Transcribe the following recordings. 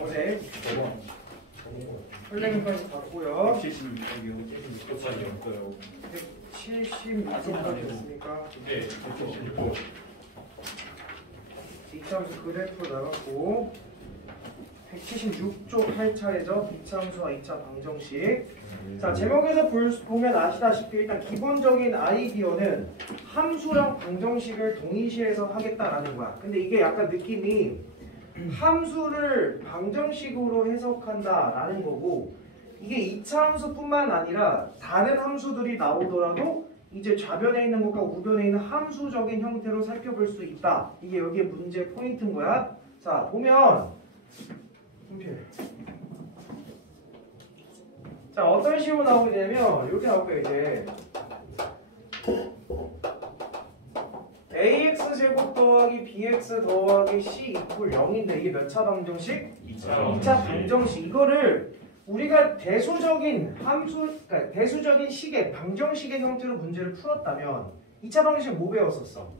어제 설레기까지 봤고요. 176쪽까지 됐습니까? 네. 이차함수 그래프 나갔고 176쪽 8차례죠. 이차함수와 2차 방정식. 자, 제목에서 보면 아시다시피 일단 기본적인 아이디어는 함수랑 방정식을 동일시해서 하겠다라는 거야. 근데 이게 약간 느낌이 함수를 방정식으로 해석한다라는 거고, 이게 2차 함수뿐만 아니라 다른 함수들이 나오더라도 이제 좌변에 있는 것과 우변에 있는 함수적인 형태로 살펴볼 수 있다. 이게 여기에 문제 포인트인 거야. 자, 보면 자, 어떤 식으로 나오게 되냐면 이렇게 나올 거예요. 이제 ax제곱 더하기 bx 더하기 c 이퀄 0인데 이게 몇 차 방정식? 2차 방정식. 이거를 우리가 대수적인 함수, 그러니까 대수적인 식의 방정식의 형태로 문제를 풀었다면 2차 방정식 뭐 배웠었어?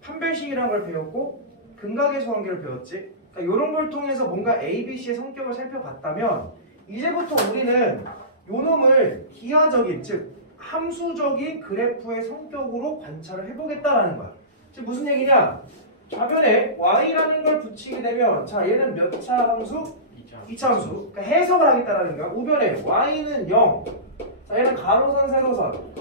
판별식이라는 걸 배웠고 근각의 관계를 배웠지. 그러니까 이런 걸 통해서 뭔가 A, B, C의 성격을 살펴봤다면 이제부터 우리는 요 놈을 기하적인, 즉 함수적인 그래프의 성격으로 관찰을 해보겠다라는 거야. 즉 무슨 얘기냐? 좌변에 y라는 걸 붙이게 되면 자, 얘는 몇 차 함수? 2차 함수. 그러니까 해석을 하겠다라는 거야. 우변에 y는 0. 자, 얘는 가로선, 세로선.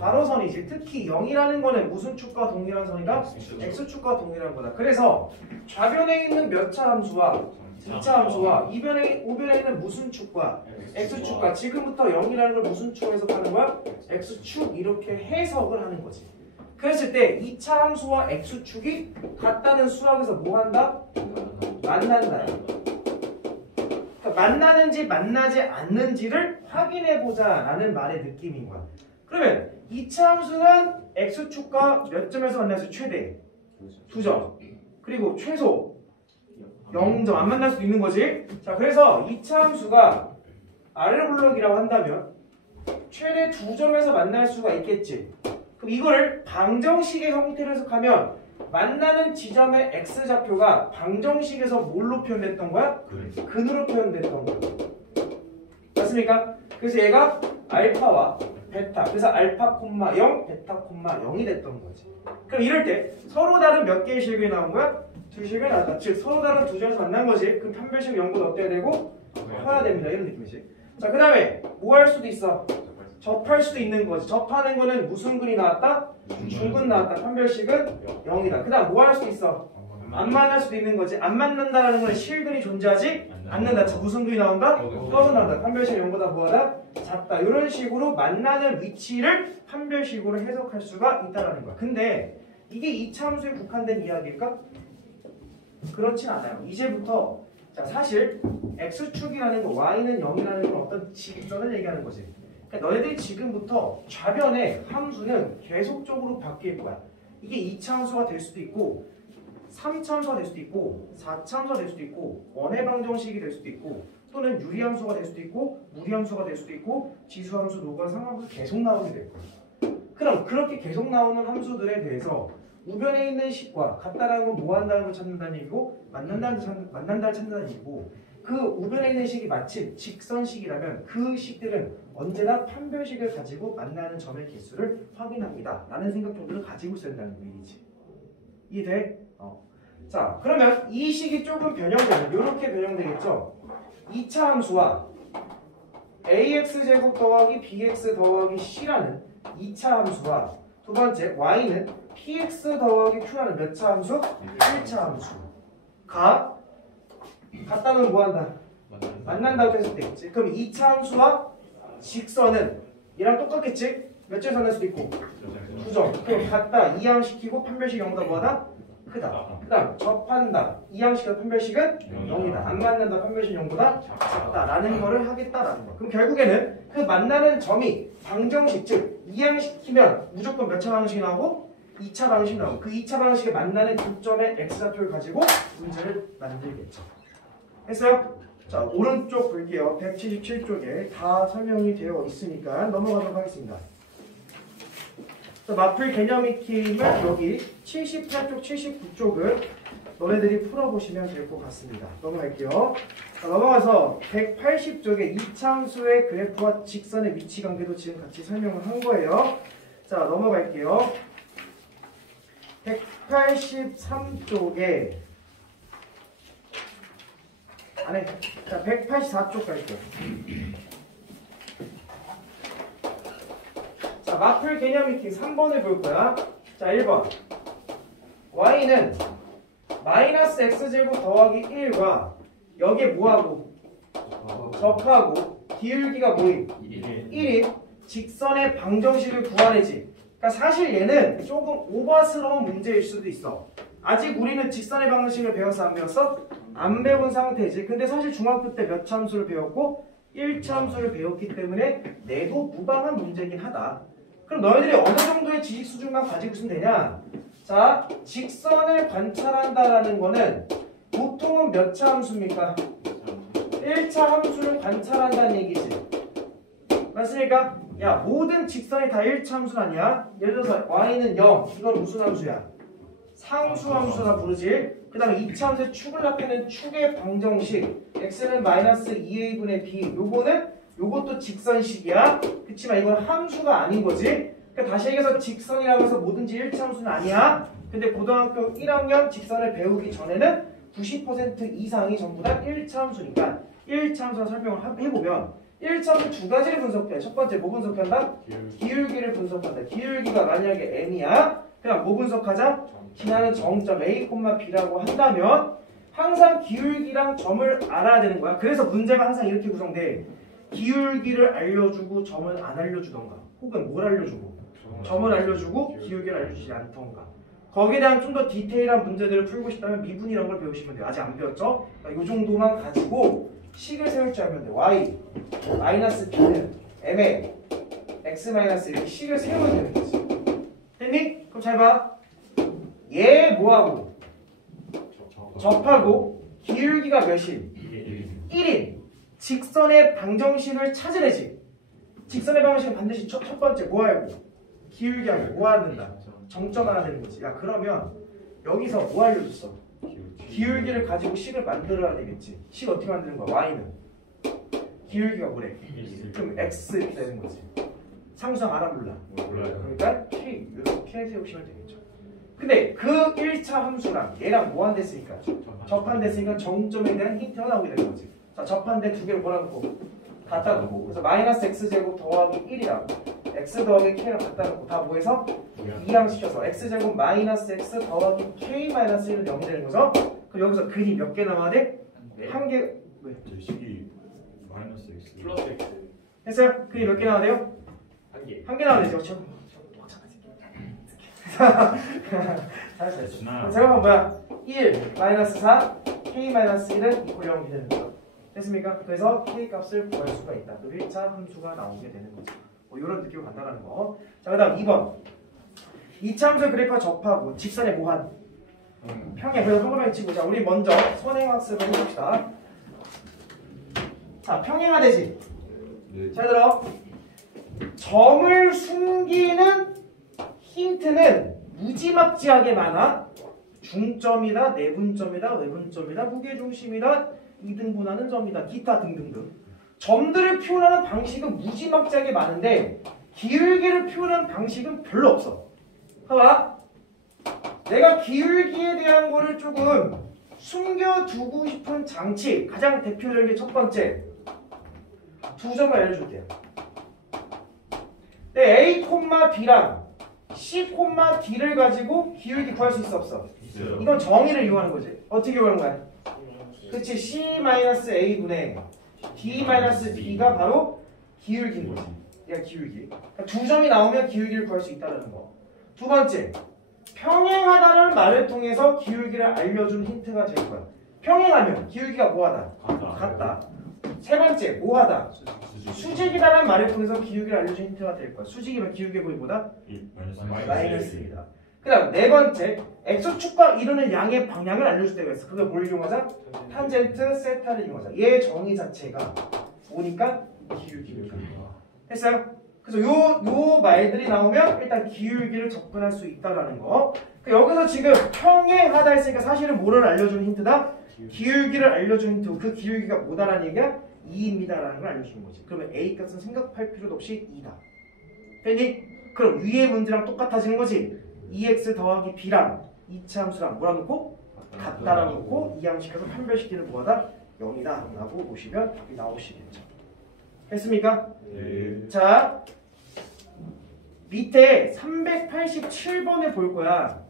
가로선이지. 특히 0이라는 거는 무슨 축과 동일한 선이다? x축과 동일한 거다. 그래서 좌변에 있는 몇 차 함수와 2차 함수와 우변에 있는 무슨 축과 x축과 지금부터 0이라는 걸 무슨 축으로 해석하는 거야? x축 이렇게 해석을 하는 거지. 그랬을 때 2차 함수와 x축이 같다는 수학에서 뭐 한다? 만난다. 그러니까 만나는지 만나지 않는지를 확인해보자 라는 말의 느낌인 거야. 그러면 2차 함수는 x축과 몇 점에서 만나서 최대 2점, 그리고 최소 0점 안 만날 수도 있는 거지. 자, 그래서 2차 함수가 아레블록이라고 한다면 최대 2점에서 만날 수가 있겠지. 그럼 이걸 방정식의 형태로 해석하면 만나는 지점의 x좌표가 방정식에서 뭘로 표현됐던 거야? 근으로 표현됐던 거야. 맞습니까? 그래서 얘가 알파와 베타, 그래서 알파, 0, 베타, 0이 됐던 거지. 그럼 이럴 때 서로 다른 몇 개의 실근이 나온 거야? 두 실근이 나왔다. 즉 서로 다른 두 점에서 만난 거지. 그럼 판별식 0보다 어때야 되고? 커야 됩니다. 이런 느낌이지. 자, 그 다음에 뭐 할 수도 있어? 접할 수도 있는 거지. 접하는 거는 무슨 근이 나왔다? 중근 나왔다. 판별식은 0이다. 그 다음 뭐 할 수도 있어? 안 만날 수도 있는 거지. 안 만난다라는 건 실근이 존재하지 않는다. 자, 무슨 근이 나온다? 떠서 나온다. 판별식 0보다 뭐하다? 작다. 이런 식으로 만나는 위치를 판별식으로 해석할 수가 있다는 거야. 근데 이게 2차 함수에 국한된 이야기일까? 그렇진 않아요. 이제부터 자, 사실 x축이라는 거, y는 0이라는 건 어떤 직선을 얘기하는 거지. 그러니까 너희들이 지금부터 좌변의 함수는 계속적으로 바뀔 거야. 이게 2차 함수가 될 수도 있고 3차 함수가 될 수도 있고 4차 함수가 될 수도 있고 원의 방정식이 될 수도 있고 또는 유리함수가 될 수도 있고 무리함수가 될 수도 있고 지수함수, 노건, 상함수 계속 나오게 될 거야. 그럼 그렇게 계속 나오는 함수들에 대해서 우변에 있는 식과 같다라는 건 뭐 한다는 걸 찾는다는 얘기고 만난다를 찾는다는 얘기고, 그 우변에 있는 식이 마침 직선식이라면 그 식들은 언제나 판별식을 가지고 만나는 점의 개수를 확인합니다 라는 생각 정도를 가지고 있어야 된다는 얘기지. 이해돼? 자, 그러면 이 식이 조금 변형되면 이렇게 변형되겠죠. 2차 함수와 ax제곱 더하기 bx 더하기 c라는 2차 함수와 두 번째 y는 px 더하기 q라는 몇 차 함수? 1차 함수가 같다면 뭐한다? 만난다고 했을 때 있지. 그럼 2차 함수와 직선은 얘랑 똑같겠지? 몇 점에서 만날 수도 있고 2점. 그럼 같다 이항시키고 판별식 0보다 뭐하다? 크다. 그 다음 접한다 이항시키고 판별식은 0이다. 안 만난다 판별식 0보다 작다라는 거를 하겠다라는 거. 그럼 결국에는 그 만나는 점이 방정식, 즉 이항시키면 무조건 몇 차 방정식이 나오고 2차 방정식이 나오고 그 2차 방정식에 만나는 교점의 x좌표를 가지고 문제를 만들겠죠. 했어요? 자, 오른쪽 볼게요. 177쪽에 다 설명이 되어 있으니까 넘어가도록 하겠습니다. 자, 마플 개념 익힘을 여기 78쪽, 79쪽을 너네들이 풀어보시면 될 것 같습니다. 넘어갈게요. 자, 넘어가서 180쪽에 이차함수의 그래프와 직선의 위치 관계도 지금 같이 설명을 한 거예요. 자, 넘어갈게요. 183쪽에 안에 자 184쪽 갈게요. 자, 마플 개념 익히 3번을 볼 거야. 자, 1번 y는 마이너스 x제곱 더하기 1과 여기에 뭐하고? 접하고 기울기가 뭐임? 1인 직선의 방정식을 구하래지. 그러니까 사실 얘는 조금 오버스러운 문제일 수도 있어. 아직 우리는 직선의 방정식을 배웠어 안 배웠어? 안 배운 상태지. 근데 사실 중학교 때 몇 참수를 배웠고 1참수를 배웠기 때문에 내도 무방한 문제긴 하다. 그럼 너희들이 어느 정도의 지식 수준만 가지고 있으면 되냐? 자, 직선을 관찰한다라는 거는 보통은 몇 차 함수입니까? 1차 함수를 관찰한다는 얘기지. 맞습니까? 야, 모든 직선이 다 1차 함수는 아니야. 예를 들어서 y는 0. 이건 무슨 함수야? 상수 함수라 부르지. 그 다음에 2차 함수의 축을 합해는 축의 방정식. x는 마이너스 2a분의 b. 요것도 직선식이야. 그치만 이건 함수가 아닌 거지. 그러니까 다시 얘기해서 직선이라고 해서 뭐든지 1차 함수는 아니야. 근데 고등학교 1학년 직선을 배우기 전에는 90% 이상이 전부 다 1차 함수니까 1차 함수라 설명을 해보면 1차 함수 두 가지를 분석해. 첫 번째 뭐 분석한다? 기울기를 분석한다. 기울기가 만약에 n이야. 그냥 뭐 분석하자? 지나는 정점 a, b라고 한다면 항상 기울기랑 점을 알아야 되는 거야. 그래서 문제가 항상 이렇게 구성돼. 기울기를 알려주고 점을 안 알려주던가 혹은 뭘 알려주고 점을 알려주고 기울기를 알려주지 않던가. 거기에 대한 좀 더 디테일한 문제들을 풀고 싶다면 미분 이런 걸 배우시면 돼요. 아직 안 배웠죠? 그러니까 이 정도만 가지고 식을 세울 줄 알면 돼. y 마이너스 b는 m에 x 마이너스 이렇게 식을 세우면 되는 거지. 됐니? 그럼 잘 봐. 얘 뭐하고? 접하고 기울기가 몇인? 1인 직선의 방정식을 찾으래지. 직선의 방정식은 반드시 첫 번째 뭐 알고? 기울기 알고 뭐 알아야 된다? 정점 알아야 되는 거지. 야, 그러면 여기서 뭐 알려줬어? 기울기를 가지고 식을 만들어야 되겠지. 식 어떻게 만드는 거야? y는 기울기가 뭐래? 그럼 x 이렇게 되는 거지. 상수항 알아 몰라? 몰라요. 그러니까 k 이렇게 세우시면 되겠죠. 근데 그 1차 함수랑 얘랑 뭐 안 됐으니까? 접한됐으니까 정점에 대한 힌트가 나오게 되는 거지. 자, 접한데 두 개를 몰아놓고 갖다 놓고 그래서 마이너스 x제곱 더하기 1이랑 x 더하기 k랑 갖다 놓고 다 뭐해서? 이항시켜서 x제곱 마이너스 x 더하기 k 마이너스 1은 0이 되는 거죠? 그럼 여기서 근이 몇 개 나와야 돼? 한 개. 왜? 식이 마이너스 x 플러스 x 됐어요? 근이 몇 개 나와야 돼요? 한 개 나와야 되죠? 그렇죠? 잘했어요. 제가 뭐야? 1 마이너스 4 k 마이너스 1은 이퀄 0이 되는 거죠. 됐습니까? 그래서 k 값을 구할 수가 있다. 또 1차 함수가 나오게 되는 거죠. 뭐 이런 느낌으로 간다는 거. 자, 그 다음 2번. 2차 함수의 그래프와 접하고 직선의 모한. 평행. 그래서 동그라미 치고. 자, 우리 먼저 선행학습을 해봅시다. 자, 평행하되지. 네. 잘 들어. 점을 숨기는 힌트는 무지막지하게 많아. 중점이다, 내분점이다, 외분점이다, 무게중심이다, 이등분하는 점이다, 기타 등등등. 점들을 표현하는 방식은 무지막지하게 많은데 기울기를 표현하는 방식은 별로 없어. 봐봐. 내가 기울기에 대한 거를 조금 숨겨두고 싶은 장치, 가장 대표적인 게 첫 번째 두 점을 알려줄게요. A, B랑 C, D를 가지고 기울기 구할 수 있어 없어? 있어요. 이건 정의를 이용하는 거지. 어떻게 이용하는 거야? 그치, C-A분의 D-B가 바로 기울기인 거지. 얘가 기울기. 그러니까 두 점이 나오면 기울기를 구할 수 있다는 거. 두 번째, 평행하다는 말을 통해서 기울기를 알려준 힌트가 될 거야. 평행하면 기울기가 뭐하다? 같다. 세 번째, 뭐하다? 수직이다라는 말을 통해서 기울기를 알려준 힌트가 될 거야. 수직이면 기울기의 거리보다 마이너스입니다. 그 다음 네 번째, x축과 이루는 양의 방향을 알려줄 때가 있어. 그걸 뭘 이용하자? 탄젠트 세타를 이용하자. 얘 정의 자체가 보니까 기울기입니다. 됐어요? 그래서 요 말들이 나오면 일단 기울기를 접근할 수 있다라는 거. 여기서 지금 평행하다 했으니까 사실은 뭐를 알려주는 힌트다? 기울기를 알려주는 힌트. 그 기울기가 뭐다라는 얘기야? 2입니다라는 걸 알려주는 거지. 그러면 A 값은 생각할 필요도 없이 2다. 됐니? 그럼 위의 문제랑 똑같아지는 거지. 2x 더하기 b랑 이차 함수랑 뭐라 놓고? 같다라 놓고 이항식해서 판별시키는 뭐하다? 0이다 라고 보시면 답이 나오시겠죠. 됐습니까? 네. 자, 밑에 387번을 볼 거야.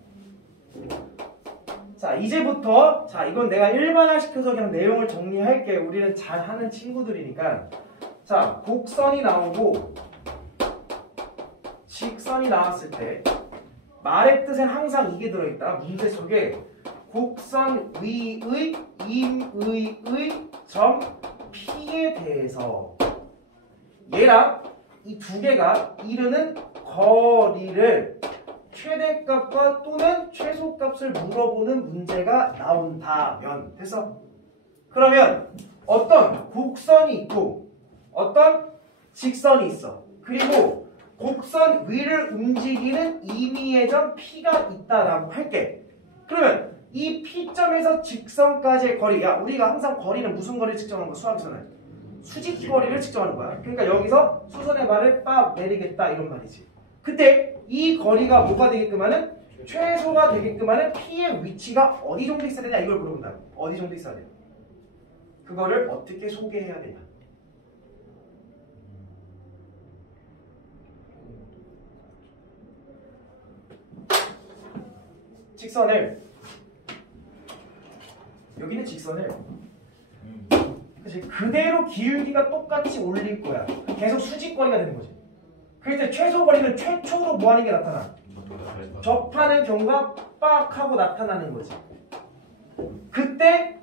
자, 이제부터 자 이건 내가 일반화시켜서 그냥 내용을 정리할게. 우리는 잘하는 친구들이니까. 자, 곡선이 나오고 직선이 나왔을 때 말의 뜻엔 항상 이게 들어있다. 문제 속에 곡선 위의 임의의 점 P에 대해서 얘랑 이 두 개가 이르는 거리를 최대값과 또는 최소값을 물어보는 문제가 나온다면 됐어? 그러면 어떤 곡선이 있고 어떤 직선이 있어. 그리고 곡선 위를 움직이는 임의의 점 P가 있다라고 할게. 그러면 이 P점에서 직선까지의 거리, 야 우리가 항상 거리는 무슨 거리를 측정하는 거야? 수학에서는 수직 거리를 측정하는 거야. 그러니까 여기서 수선의 말을 빡 내리겠다 이런 말이지. 그때 이 거리가 뭐가 되게끔 하는? 최소가 되게끔 하는 P의 위치가 어디 정도 있어야 되냐 이걸 물어본다. 어디 정도 있어야 돼? 그거를 어떻게 소개해야 되냐. 직선을 여기는 직선을 그치? 그대로 기울기가 똑같이 올릴 거야. 계속 수직거리가 되는 거지. 그럴 때 최소거리는 최초로 뭐 하는 게 나타나? 접하는 경우가 빡 하고 나타나는 거지. 그때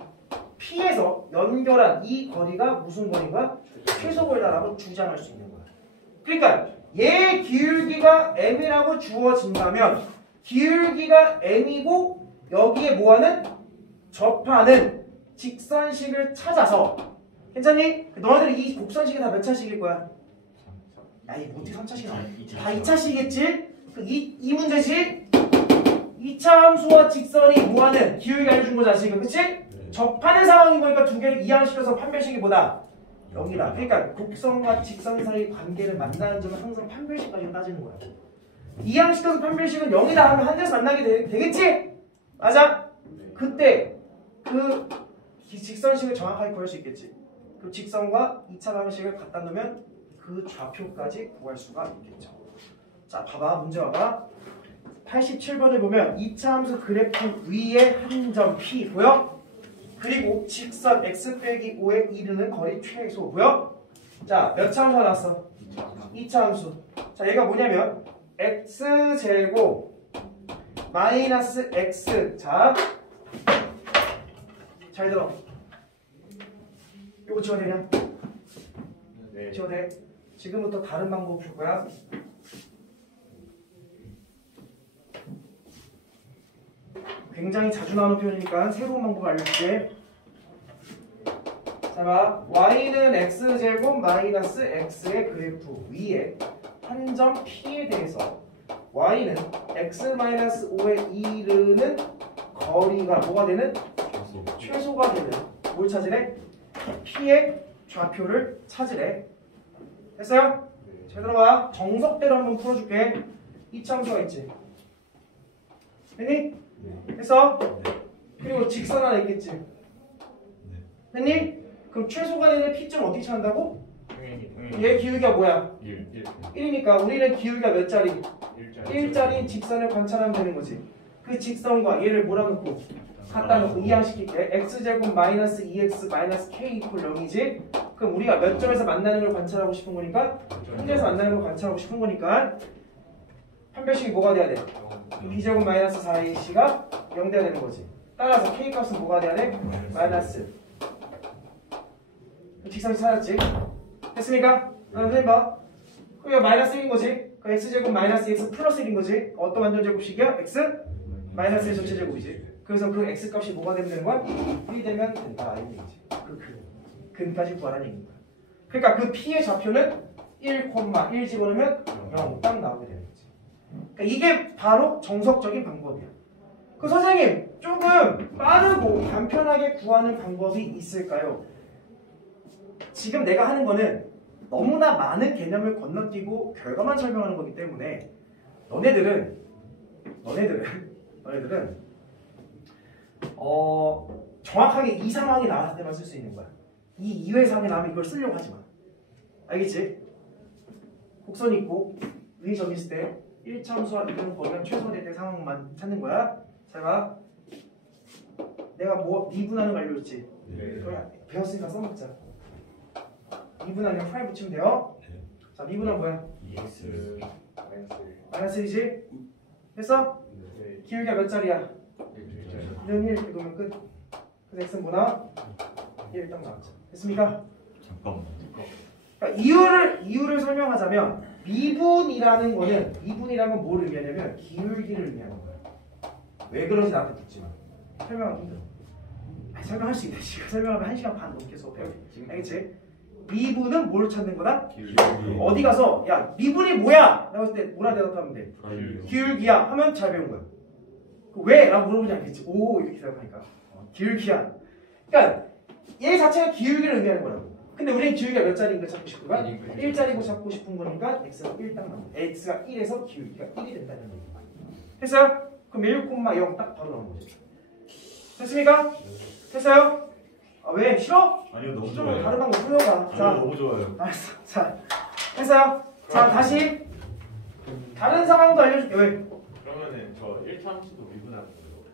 P에서 연결한 이 거리가 무슨 거리인가? 최소거리다라고 주장할 수 있는 거야. 그러니까 얘 기울기가 m이라고 주어진다면 기울기가 m이고 여기에 뭐하는? 접하는 직선식을 찾아서 괜찮니? 너희들이 이 곡선식이 다 몇 차식일 거야? 야이 어떻게 3차식이 나와? 다 2차식이겠지? 이 문제지? 2차 함수와 직선이 뭐하는? 기울기 알려준 거잖아 지금 그치? 네. 접하는 상황인 거니까 두 개를 이항시켜서 판별식이 뭐다? 0이다. 그러니까 곡선과 직선 사이 관계를 만나는 점은 항상 판별식까지 따지는 거야. 이항시켜서 판별식은 0이다 하면 한 대에서 만나게 되겠지? 맞아? 그때 그 직선식을 정확하게 구할 수 있겠지. 그 직선과 2차 방식을 갖다 놓으면 그 좌표까지 구할 수가 있겠죠. 자, 봐봐. 문제 봐봐. 87번을 보면 2차 함수 그래프 위에 한 점 P 보여? 그리고 직선 x 빼기 5에 이르는 거리 최소 보여? 자, 몇 차 함수가 나왔어? 2차 함수. 자, 얘가 뭐냐면 x제곱 마이너스 x. 자, 잘 들어. 이거 지워야 되냐? 네. 지워야 돼. 지금부터 다른 방법 줄 거야. 굉장히 자주 나오는 표현이니까 새로운 방법을 알려줄게. 자, 봐. y는 x제곱 마이너스 x의 그래프 위에 한 점 P에 대해서 y는 x-5에 이르는 거리가 뭐가 되는? 최소가 되는 뭘 찾으래? P의 좌표를 찾으래. 됐어요? 잘 들어봐. 정석대로 한번 풀어줄게. 2차 함수가 있지. 됐니? 됐어? 그리고 직선 하나 있겠지. 됐니? 그럼 최소가 되는 P점 어떻게 찾는다고? 얘 기울기가 뭐야? 1이니까 우리는 기울기가 몇 자리? 1자리 직선을 관찰하면 되는 거지. 그 직선과 얘를 몰아놓고 갖다 놓고 이항시킬게. x제곱 마이너스 2x 마이너스 k 이퀄 0이지? 그럼 우리가 몇 점에서 만나는 걸 관찰하고 싶은 거니까 현재에서 만나는 걸 관찰하고 싶은 거니까 판별식이 뭐가 돼야 돼? b제곱 마이너스 4ac가 0 돼야 되는 거지. 따라서 k 값은 뭐가 돼야 돼? 마이너스. 직선이 찾았지? 됐습니까? 선생님 봐. 그럼 마이너스 1인 거지? 그 x제곱 마이너스 x 플러스 1인 거지? 어떤 완전 제곱식이야? x 마이너스 1 전체 제곱이지. 그래서 그 x 값이 뭐가 되는 거야? 1이 되면 된다 이 얘기지. 그 근까지 구하라는 얘기인 거야. 그러니까 그 p의 좌표는 1,1 집어넣으면 0 딱 나오게 되는 거지. 그러니까 이게 바로 정석적인 방법이야. 그 선생님 조금 빠르고 간편하게 구하는 방법이 있을까요? 지금 내가 하는 거는 너무나 많은 개념을 건너뛰고 결과만 설명하는 거기 때문에 너네들은 정확하게 이 상황이 나왔을 때만 쓸 수 있는 거야. 이 이외의 상황이 나오면 이걸 쓰려고 하지 마. 알겠지? 곡선이 있고 위에 점이 있을 때 1차 함수와 이동 거리가 최소화될 때 상황만 찾는 거야. 잘 봐. 내가 뭐 미분하는 거 알려줬지? 네. 그래, 배웠으니까 써먹자. 미분하면 프라임 붙이면 돼요. 네. 자, 미분은 뭐야? EX 마이너스 1이지? 됐어? 기울기가 몇 자리야? 1은 1, 이거면 끝. 그래서 x는 뭐나? 1 딱 나왔죠. 됐습니까? 잠깐만. 그러니까 이유를 설명하자면 미분이라는 건 뭘 의미하냐면 기울기를 의미하는 거야. 왜 그런지 나한테 묻지 마. 설명하기 힘들어. 설명할 수 있는데 지금 설명하면 1시간 반 넘게 수업해. 알겠지? 미분은 뭘 찾는 거다? 기울기. 어디 가서 야 미분이 뭐야? 라고 했을 때 뭐라 대답하면 돼? 프라임. 기울기야 하면 잘 배운 거야. 왜? 라고 물어보지 않겠지. 오 이렇게 대답하니까 기울기야. 그러니까 얘 자체가 기울기를 의미하는 거라고. 근데 우리는 기울기가 몇 자리인 거 찾고 싶은 거야? 1자리고 찾고 싶은 거니까 x가 1 딱 나와. x가 1에서 기울기가 1이 된다는 얘기. 됐어요? 그럼 1,0 딱 바로 나온 거지. 됐습니까? 됐어요? 아, 왜? 싫어? 아니요, 너무 싫어. 좋아요. 다른 방법 풀어가. 아니요, 자, 너무 좋아요. 알았어. 자, 됐어요? 자, 다시 다른 상황도 알려줄게. 왜? 그러면은 저 1차함수도 미분하는 거예요?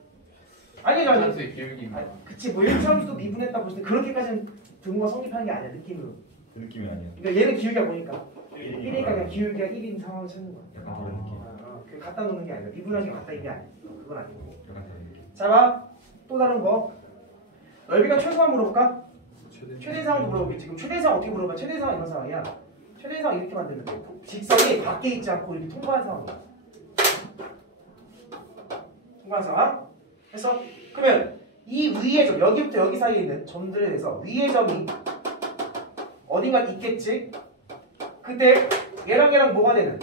아니, 함수의 기울기만. 그치. 뭐 1차함수도 미분했다 보실 때 그렇게까지는 등호가 성립하는 게 아니야. 느낌으로. 그 느낌이 아니에요. 그러니까 얘는 기울기가 보니까 1이니까 1이니까 그냥 기울기가 1인 상황을 찾는 거야. 약간 그런 느낌. 그 갖다 놓는 게 아니라 미분하기 갖다 이게 아니야. 그건 아니고. 약간 그런 느낌. 자, 봐. 또 다른 거. 넓이가 최소한 물어볼까? 최대상도 물어보겠지. 지금 최대상 어떻게 물어봐? 최대상 이런 상황이야. 최대상 이렇게 만들면 돼. 직선이 밖에 있지 않고 이렇게 통과한 상황이야. 통과한 상황. 그래서 그러면 이 위의 점, 여기부터 여기 사이에 있는 점들에 대해서 위의 점이 어딘가 있겠지? 그때 얘랑 뭐가 되는?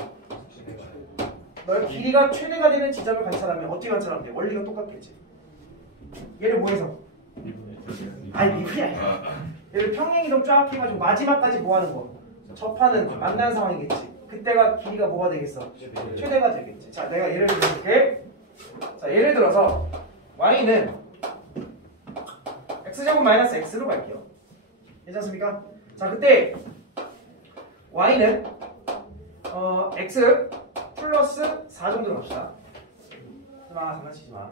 너의 길이가 최대가 되는 지점을 관찰하면 어떻게 관찰하면 돼? 원리가 똑같겠지. 얘를 뭐 해서? 아니 미분이 아니야. 얘를 평행이동 쫙 해가지고 마지막까지 뭐 하는 거? 접하는 만난 상황이겠지. 그때가 길이가 뭐가 되겠어? 최대가 되겠지. 자, 내가 예를 들어볼게. 자, 예를 들어서 y는 x제곱 마이너스 x로 갈게요. 괜찮습니까? 자, 그때 y는 x 플러스 4 정도로 갑시다. 장난치지 마.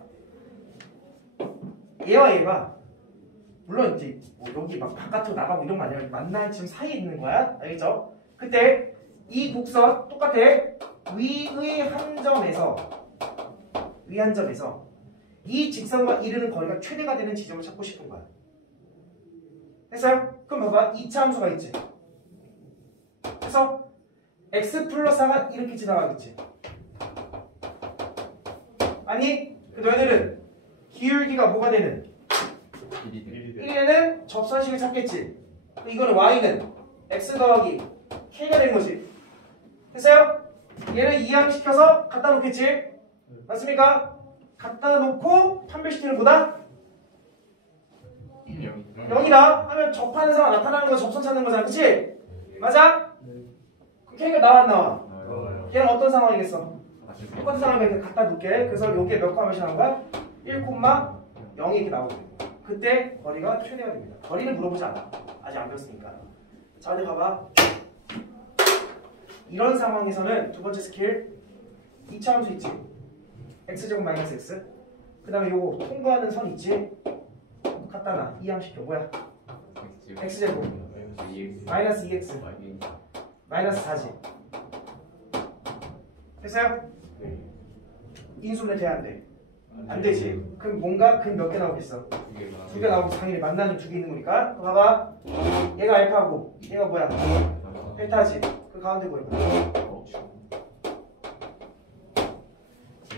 얘와 얘가 물론 이제 뭐 여기 막 바깥으로 나가고 이런 거 아니라 만나는 지금 사이에 있는 거야. 알겠죠? 그때 이 곡선 똑같아. 위의 한 점에서 이 직선과 이르는 거리가 최대가 되는 지점을 찾고 싶은 거야. 됐어요? 그럼 봐봐. 2차 함수가 있지. 그래서 x 플러스 4가 이렇게 지나가겠지. 아니, 그 너희들은 기울기가 뭐가 되는? 1에는 접선식을 찾겠지. 이거는 y는 x 더하기 k가 되는 거지. 됐어요? 얘를 이항시켜서 갖다 놓겠지. 맞습니까? 갖다 놓고 판별시키는 거다? 0이다 하면 접하는 상황 나타나는 거 접선 찾는 거잖아. 그치? 맞아? 그럼 k가 나와 안 나와? 걔는 어떤 상황이겠어? 똑같은 상황을 갖다 놓게. 그래서 요게 몇 콤마 몇이 나온 거야? 1,0이 이렇게 나오게 돼. 그때 거리가 최대가 됩니다. 거리는 물어보지 않아. 아직 안 배웠으니까. 자, 근데 봐봐. 이런 상황에서는 두 번째 스킬 2차 함수 있지. x제곱 마이너스 x. 그 다음에 요거 통과하는 선 있지. 갖다 놔. 이항시켜. 뭐야? x제곱 마이너스 2x 마이너스 4지. 됐어요? 인수분해 돼야 안 돼? 안 되지. 그럼 뭔가 근 몇 개 나오겠어? 2개 나오고 당연히 만나는 2개 있는 거니까. 봐봐. 얘가 알파고 얘가 뭐야? 베타지. 그 가운데 뭐야?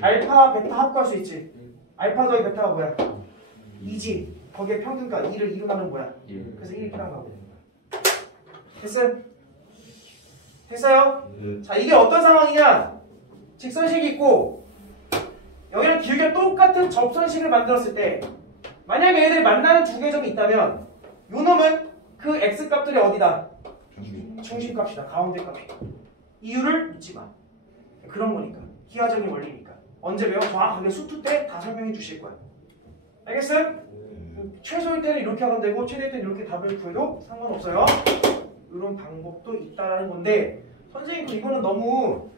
알파 베타 합구할 수 있지. 알파 더하기 베타가 뭐야? 2지. 거기에 평균가 2를 이름하면 뭐야? 그래서 1 이렇게 나오게 됩니다. 됐어요? 됐어요? 자, 이게 어떤 상황이냐? 직선식이 있고 여기랑 기울기가 똑같은 접선식을 만들었을 때 만약에 얘들이 만나는 두 개점이 있다면 요 놈은 그 x값들이 어디다? 중심값이다. 가운데 값이다. 이유를 묻지 마. 그런 거니까. 기하적인 원리니까. 언제 배워? 정확하게 수투 때 다 설명해 주실 거야. 알겠어요? 최소일 때는 이렇게 하면 되고 최대일 때는 이렇게 답을 구해도 상관없어요. 이런 방법도 있다라는 건데 선생님 이거는 너무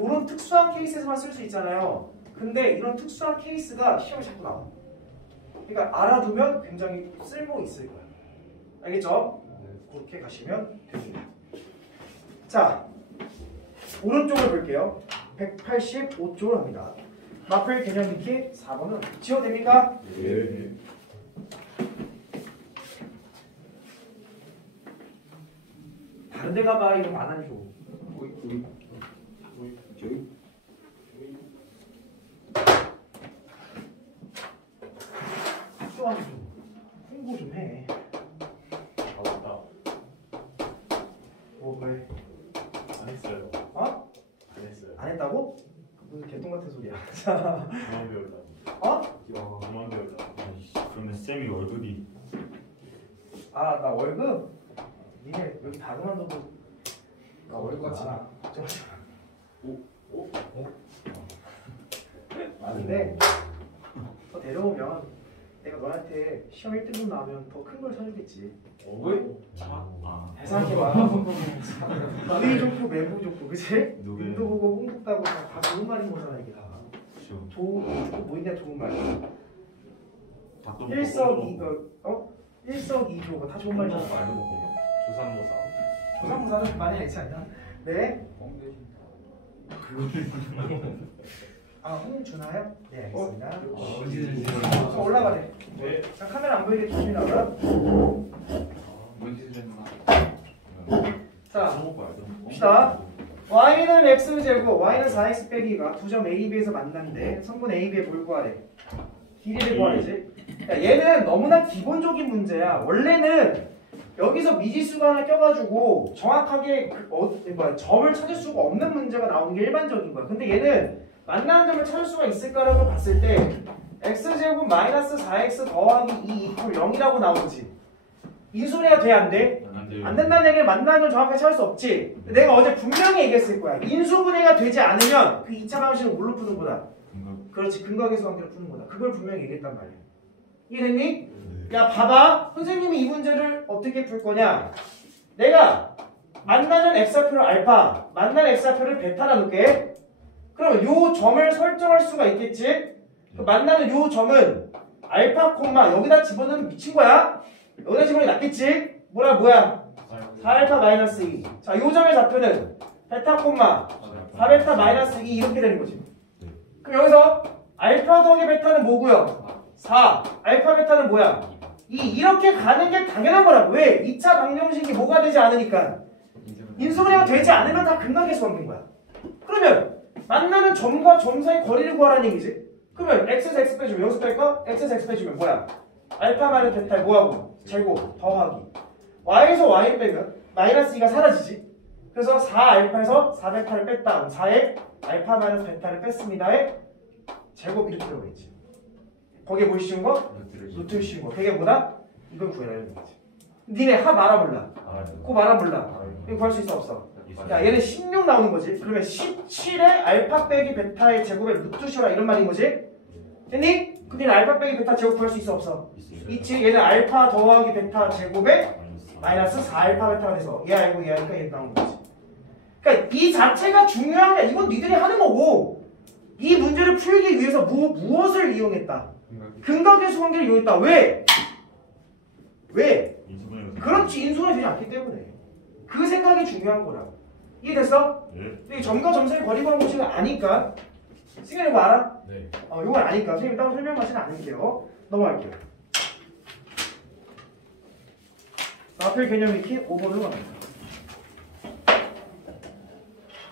이런 특수한 케이스에서만 쓸 수 있잖아요. 근데 이런 특수한 케이스가 시험에 자꾸 나와. 그러니까 알아두면 굉장히 쓸모 있을 거야. 알겠죠? 그렇게 가시면 됩니다. 자, 오른쪽을 볼게요. 185쪽을 합니다. 마플 개념 미키 4번은 지워도 됩니까? 네. 다른 데 가봐. 이거 안 하죠. 저기 학교하면 홍보 좀 해. 아 맞다. 왜? 안 했어요. 어? 안 했어요. 안 했다고? 무슨 개똥 같은 소리야. 그만 배우려고. 어? 그만 배우려고. 아이씨, 그러면 쌤이 월급이 아, 나 월급? 니네 여기 다 그만둬도 나 월급 같지 않아. 걱정하지 마. 근데 너 데려오면 내가 너한테 시험 1등급 나오면 더 큰 걸 사주겠지. 왜? 생각해봐. 우리 좋고 매부 좋고 그치? 누구예요? 인도 보고 홍국도 하고 다 좋은 말인 거잖아 이게 다. 그렇죠. 뭐 있냐 좋은 말. 일석이조 다 좋은 말이잖아. 말도 못해요. 조삼모사. 조상무사는 많이 알지 않냐? 네. 홍준하요? 네 알겠습니다. 올라가래. 네. 자 카메라 안 보이게 조심히 나와라. 자 봅시다. y는 x제곱, y는 4x 빼기가 두 점 A, B에서 만났는데 성분 A, B의 뭘 구하래? 길이를 구하래지. 그러니까 얘는 너무나 기본적인 문제야. 원래는 여기서 미지수가 하나 껴가지고 정확하게 점을 찾을 수가 없는 문제가 나오는 게 일반적인 거야. 근데 얘는 만나는 점을 찾을 수가 있을까라고 봤을 때 x제곱 마이너스 4x 더하기 2 이퀄 0이라고 나오지. 인수분해가 돼? 안 돼? 안 된다는 얘기는 만나는 점 정확하게 찾을 수 없지. 내가 어제 분명히 얘기했을 거야. 인수분해가 되지 않으면 그 2차 방식은 뭘로 푸는 거다? 그렇지. 근각계수 관계로 푸는 거다. 그걸 분명히 얘기했단 말이야. 이해됐니? 야 봐봐. 선생님이 이 문제를 어떻게 풀 거냐. 내가 만나는 x좌표를 알파, 만나는 x좌표를 베타라 놓을게. 그러면 요 점을 설정할 수가 있겠지? 그 만나는 요 점은 알파 콤마 여기다 집어넣으면 미친 거야? 여기다 집어넣으면 낫겠지? 뭐야? 4알파 마이너스 2. 자, 요 점의 좌표는 베타 콤마 4베타 마이너스 2 이렇게 되는 거지. 그럼 여기서 알파 더하기 베타는 뭐고요? 4. 알파 베타는 뭐야? 2. 이렇게 가는 게 당연한 거라고. 왜? 2차 방정식이 뭐가 되지 않으니까. 인수분해가 되지 않으면 다 근각계수 관계인 거야. 그러면 만나는 점과 점 사이 거리를 구하라는 얘기지. 그러면 x에서 x 빼주면 여기서 뺄까? x에서 x 빼주면 뭐야? 알파 마이너스 베타에 뭐하고? 제곱 더하기 y에서 y 빼면 마이너스 2가 사라지지. 그래서 4알파에서 4베타를 뺐다. 4에 알파 마이너스 베타를 뺐습니다에 제곱 이렇게 들어가겠지. 거기에 뭘 씌운 거? 루트를 씌운 거. 그게 뭐다? 이걸 구해라 이런 거지. 니네 합 알아 몰라? 꼭 알아 몰라? 이거 구할 수 있어 없어? 야 얘는 16 나오는 거지. 그러면 17에 알파 빼기 베타의 제곱에 루트 씌워라 이런 말인 거지. 됐니? 그럼 얘는 알파 빼기 베타 제곱 구할 수 있어 없어? 있지. 얘는 알파 더하기 베타 제곱에 마이너스 4알파 베타가 돼서 얘 알고 얘 하니까 얘 나오는 거지. 그러니까 이 자체가 중요한 게 이건 니들이 하는 거고 이 문제를 풀기 위해서 무엇을 이용했다? 근각계수 관계를 이용했다. 왜? 그렇지. 인수분해 되지 않기 때문에. 그 생각이 중요한 거라고. 이해됐어? 네. 이 점과 점 사이 거리 구하는 것을 아니까. 승현이 이거 알아? 네. 이걸 아니까. 선생님 따로 설명하지는 않을게요. 넘어갈게요. 마플 개념 익히 5번으로 갑니다.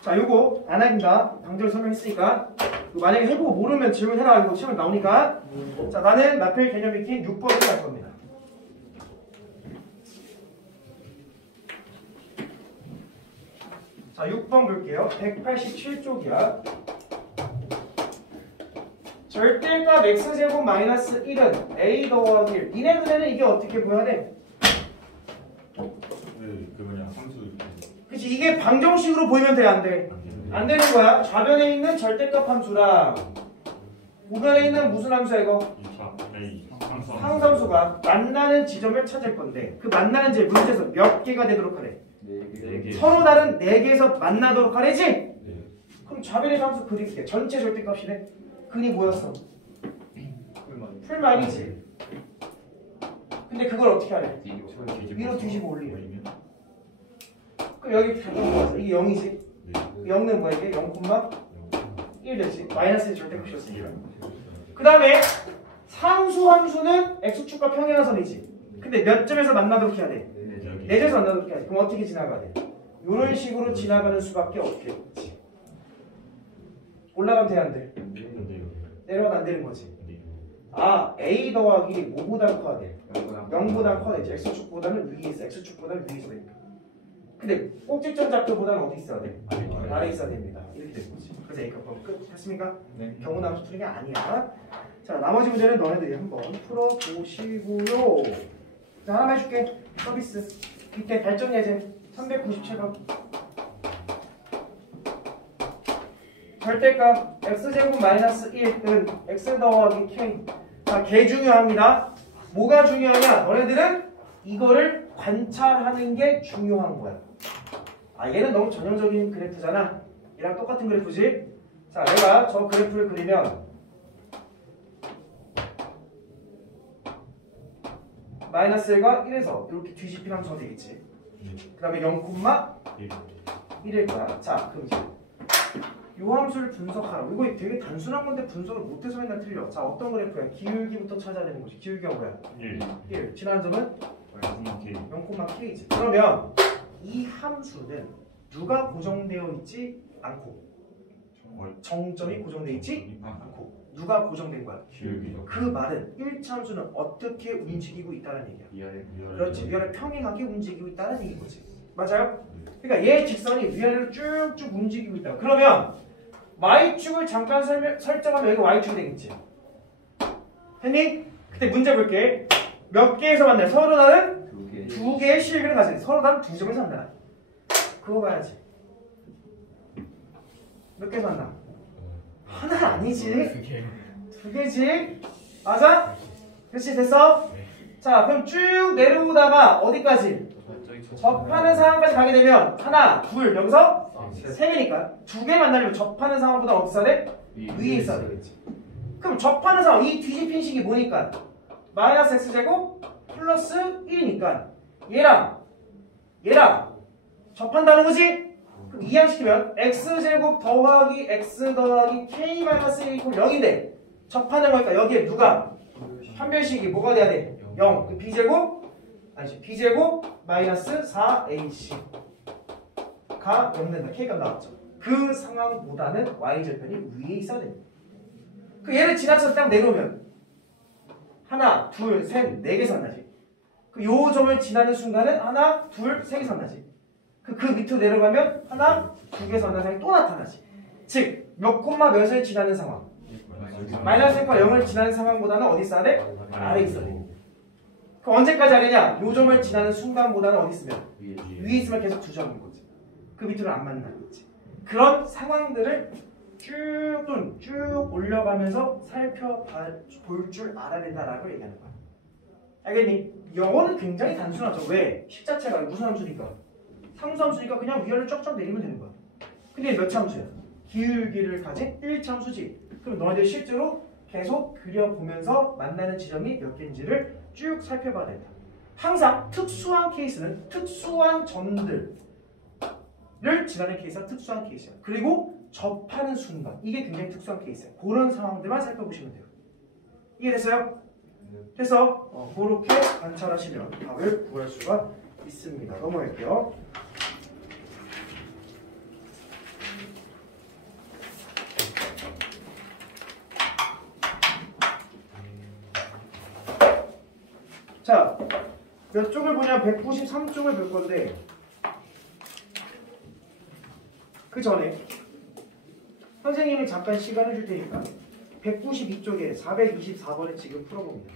자, 요거 안 합니다. 방정을 설명했으니까. 만약에 해보고 모르면 질문해라. 이거 시험에 나오니까. 자, 나는 마플 개념 익히 6번으로 갈 겁니다. 자, 6번 볼게요. 187쪽이야. 절대값 x제곱 마이너스 1은 a 더하기 1. 니네 눈에는 이게 어떻게 보여야 돼? 그 뭐냐 함수 그치, 이게 방정식으로 보이면 돼, 안 돼? 안 되는 거야. 좌변에 있는 절대값 함수랑 우변에 있는 무슨 함수야 이거? 2차 A 상수함수가 만나는 지점을 찾을 건데 그 만나는 지점 문제에서 몇 개가 되도록 하래? 4개. 서로 다른 4개에서 만나도록 하래지? 네. 그럼 좌변의 함수 그릴게. 전체 절대값이네. 근이 뭐였어? 풀만이지. 근데 그걸 어떻게 하래? 위로 뒤집어 올리래. 그럼 여기 잠깐 보자. 이게 0이지? 0은 뭐야 이게? 0,1 되지? 마이너스의 절대값이었으니까. 그 다음에 상수 함수는 x축과 평행선이지. 근데 몇 점에서 만나도록 해야 돼? 4점에서 만나도록 해야 돼. 그럼 어떻게 지나가야 돼? 이런 식으로 지나가는 수밖에 없겠지. 올라가면 돼, 안 돼? 내려가면 안 되는 거지. 아, a 더하기 뭐보다 커야 돼? 0보다 커야 되지. x축보다는 위에 있어. x축보다는 위에 있어야 되니까. 근데 꼭지점 좌표보다는 어디 있어야 돼? 아래 있어야 됩니다. 이렇게 되는 거지. 그래서 a 값은 끝. 됐습니까? 경우는 함수 푸는 게 아니야. 자, 나머지 문제는 너네들이 한번 풀어보시고요. 자, 하나만 해줄게. 서비스. 이때 발전 예제 397번. 절대값 x제곱 마이너스 1은 x 더하기 k. 자, 개 중요합니다. 뭐가 중요하냐? 너네들은 이거를 관찰하는 게 중요한 거야. 아, 얘는 너무 전형적인 그래프잖아. 얘랑 똑같은 그래프지? 자, 내가 저 그래프를 그리면 마이너스 1과 1에서 이렇게 뒤집힌 함수가 되겠지. 그 다음에 0,1일 거야. 자, 그럼 이제 이 함수를 분석하라고. 이거 되게 단순한 건데 분석을 못해서 맨날 틀려. 자, 어떤 그래프야? 기울기부터 찾아야 되는 거지. 기울기가 뭐야? 1. 지난 점은 0,k지. 그러면 이 함수는 누가 고정되어 있지 않고 정점이 고정되어 있지 않고 누가 고정된 거야? 그 말은 1차 함수는 어떻게 움직이고 있다는 얘기야. 그렇지. 위아래 평행하게 움직이고 있다는 얘기인 거지. 맞아요? 그러니까 얘 직선이 위아래로 쭉쭉 움직이고 있다. 그러면 y축을 잠깐 설정하면 여기가 y축이 되겠지. 했니? 그때 문제 볼게. 몇 개에서 만나요? 서로 다른 두 개의 실기를 가지고 서로 다른 두 점에서 만나. 그거 봐야지. 몇 개에서 만나? 하나 아니지. 두 개지. 맞아? 그렇지, 됐어? 자, 그럼 쭉 내려오다가 어디까지? 접하는 상황까지 가게 되면 하나, 둘, 여기서 세 개니까 두 개 만나려면 접하는 상황보다 어디 있어야 돼? 위에 있어야 되겠지. 그럼 접하는 상황, 이 뒤집힌 식이 뭐니까? 마이너스 x제곱 플러스 1이니까 얘랑 접한다는 거지? 그럼 이항시키면 x제곱 더하기 x 더하기 k 마이너스 1 이퀄 0인데 접하는 거니까 여기에 누가? 판별식이 뭐가 돼야 돼? 0. 그 b제곱 마이너스 4ac가 0 된다. k가 나왔죠. 그 상황보다는 y절편이 위에 있어야 됩니다. 그 얘를 지나쳐서 딱 내려오면 하나, 둘, 셋, 네 개에서 만나지. 그 요 점을 지나는 순간은 하나, 둘, 세 개에서 만나지. 그 밑으로 내려가면 하나, 두 개에서 만나는 상황이 또 나타나지. 즉, 몇 콤마 몇을 지나는 상황. 마이너스 1과 0을 지나는 상황보다는 어디 있어야 돼? 아래 있어야 돼. 그 언제까지 아래냐? 요 점을 지나는 순간보다는 어디 있으면? 위에 있으면 계속 두 점인 거지. 그 밑으로 안 만나겠지. 그런 상황들을 쭉 올려가면서 살펴볼 줄 알아야 된다라고 얘기하는 거야. 알겠니? 영어는 굉장히 단순하죠. 왜? 식 자체가 무슨 함수니까? 상수 함수니까 그냥 위아래로 쫙쫙 내리면 되는 거야. 근데 몇 차 함수야? 기울기를 가진 1차 함수지. 그럼 너희들 실제로 계속 그려보면서 만나는 지점이 몇 개인지를 쭉 살펴봐야 된다. 항상 특수한 케이스는 특수한 점들을 지나는 케이스가 특수한 케이스야. 그리고 접하는 순간, 이게 굉장히 특수한 케이스야. 그런 상황들만 살펴보시면 돼요. 이해됐어요? 그래서 그렇게 관찰하시면 답을 구할 수가 있습니다. 넘어갈게요. 자, 몇 쪽을 보냐? 193쪽을 볼 건데 그 전에 선생님이 잠깐 시간을 줄 테니까 192쪽에 424번을 지금 풀어봅니다.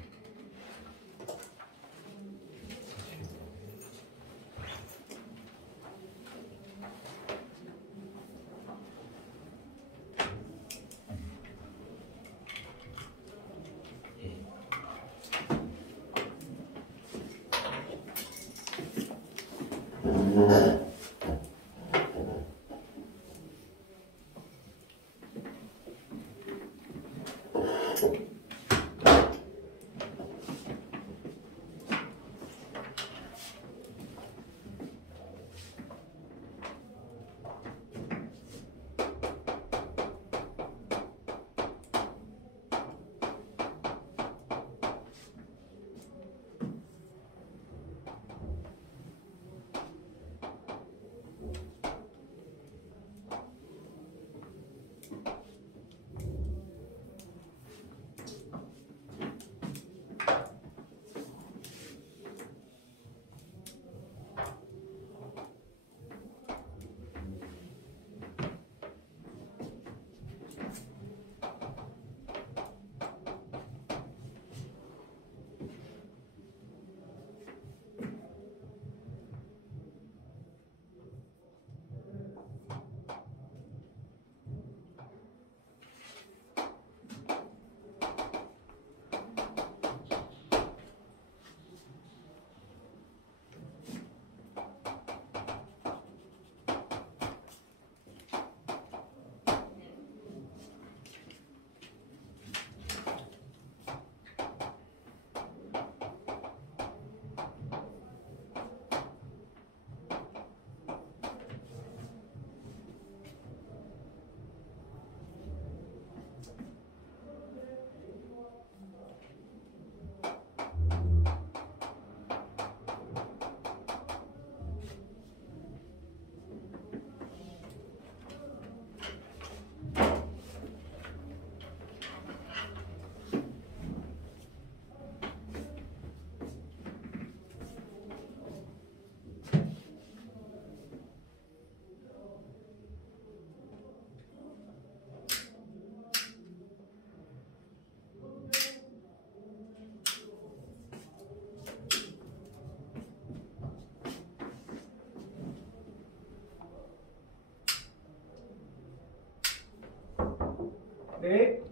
네.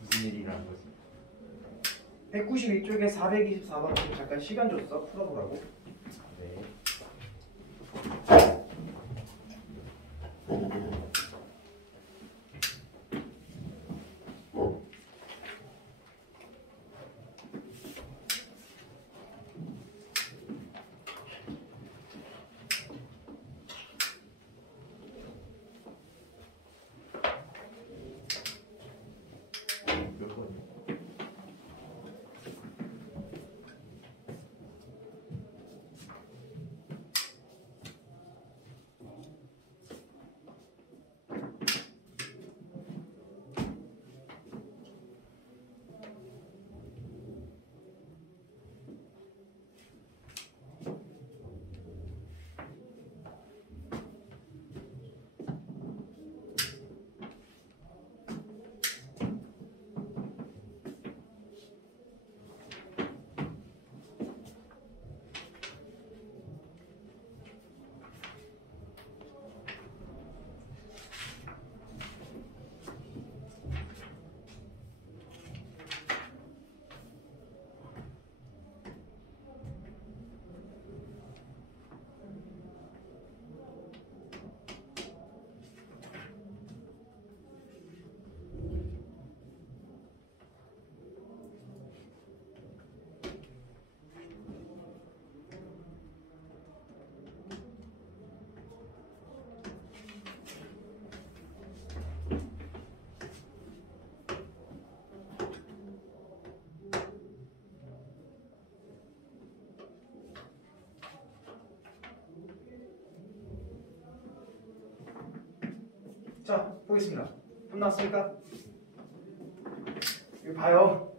무슨 일이 난 거지? 192쪽에 424번 잠깐 시간 줬어. 풀어보라고. 네. 몇 번? 자, 보겠습니다. 답 나왔습니까? 이거 봐요.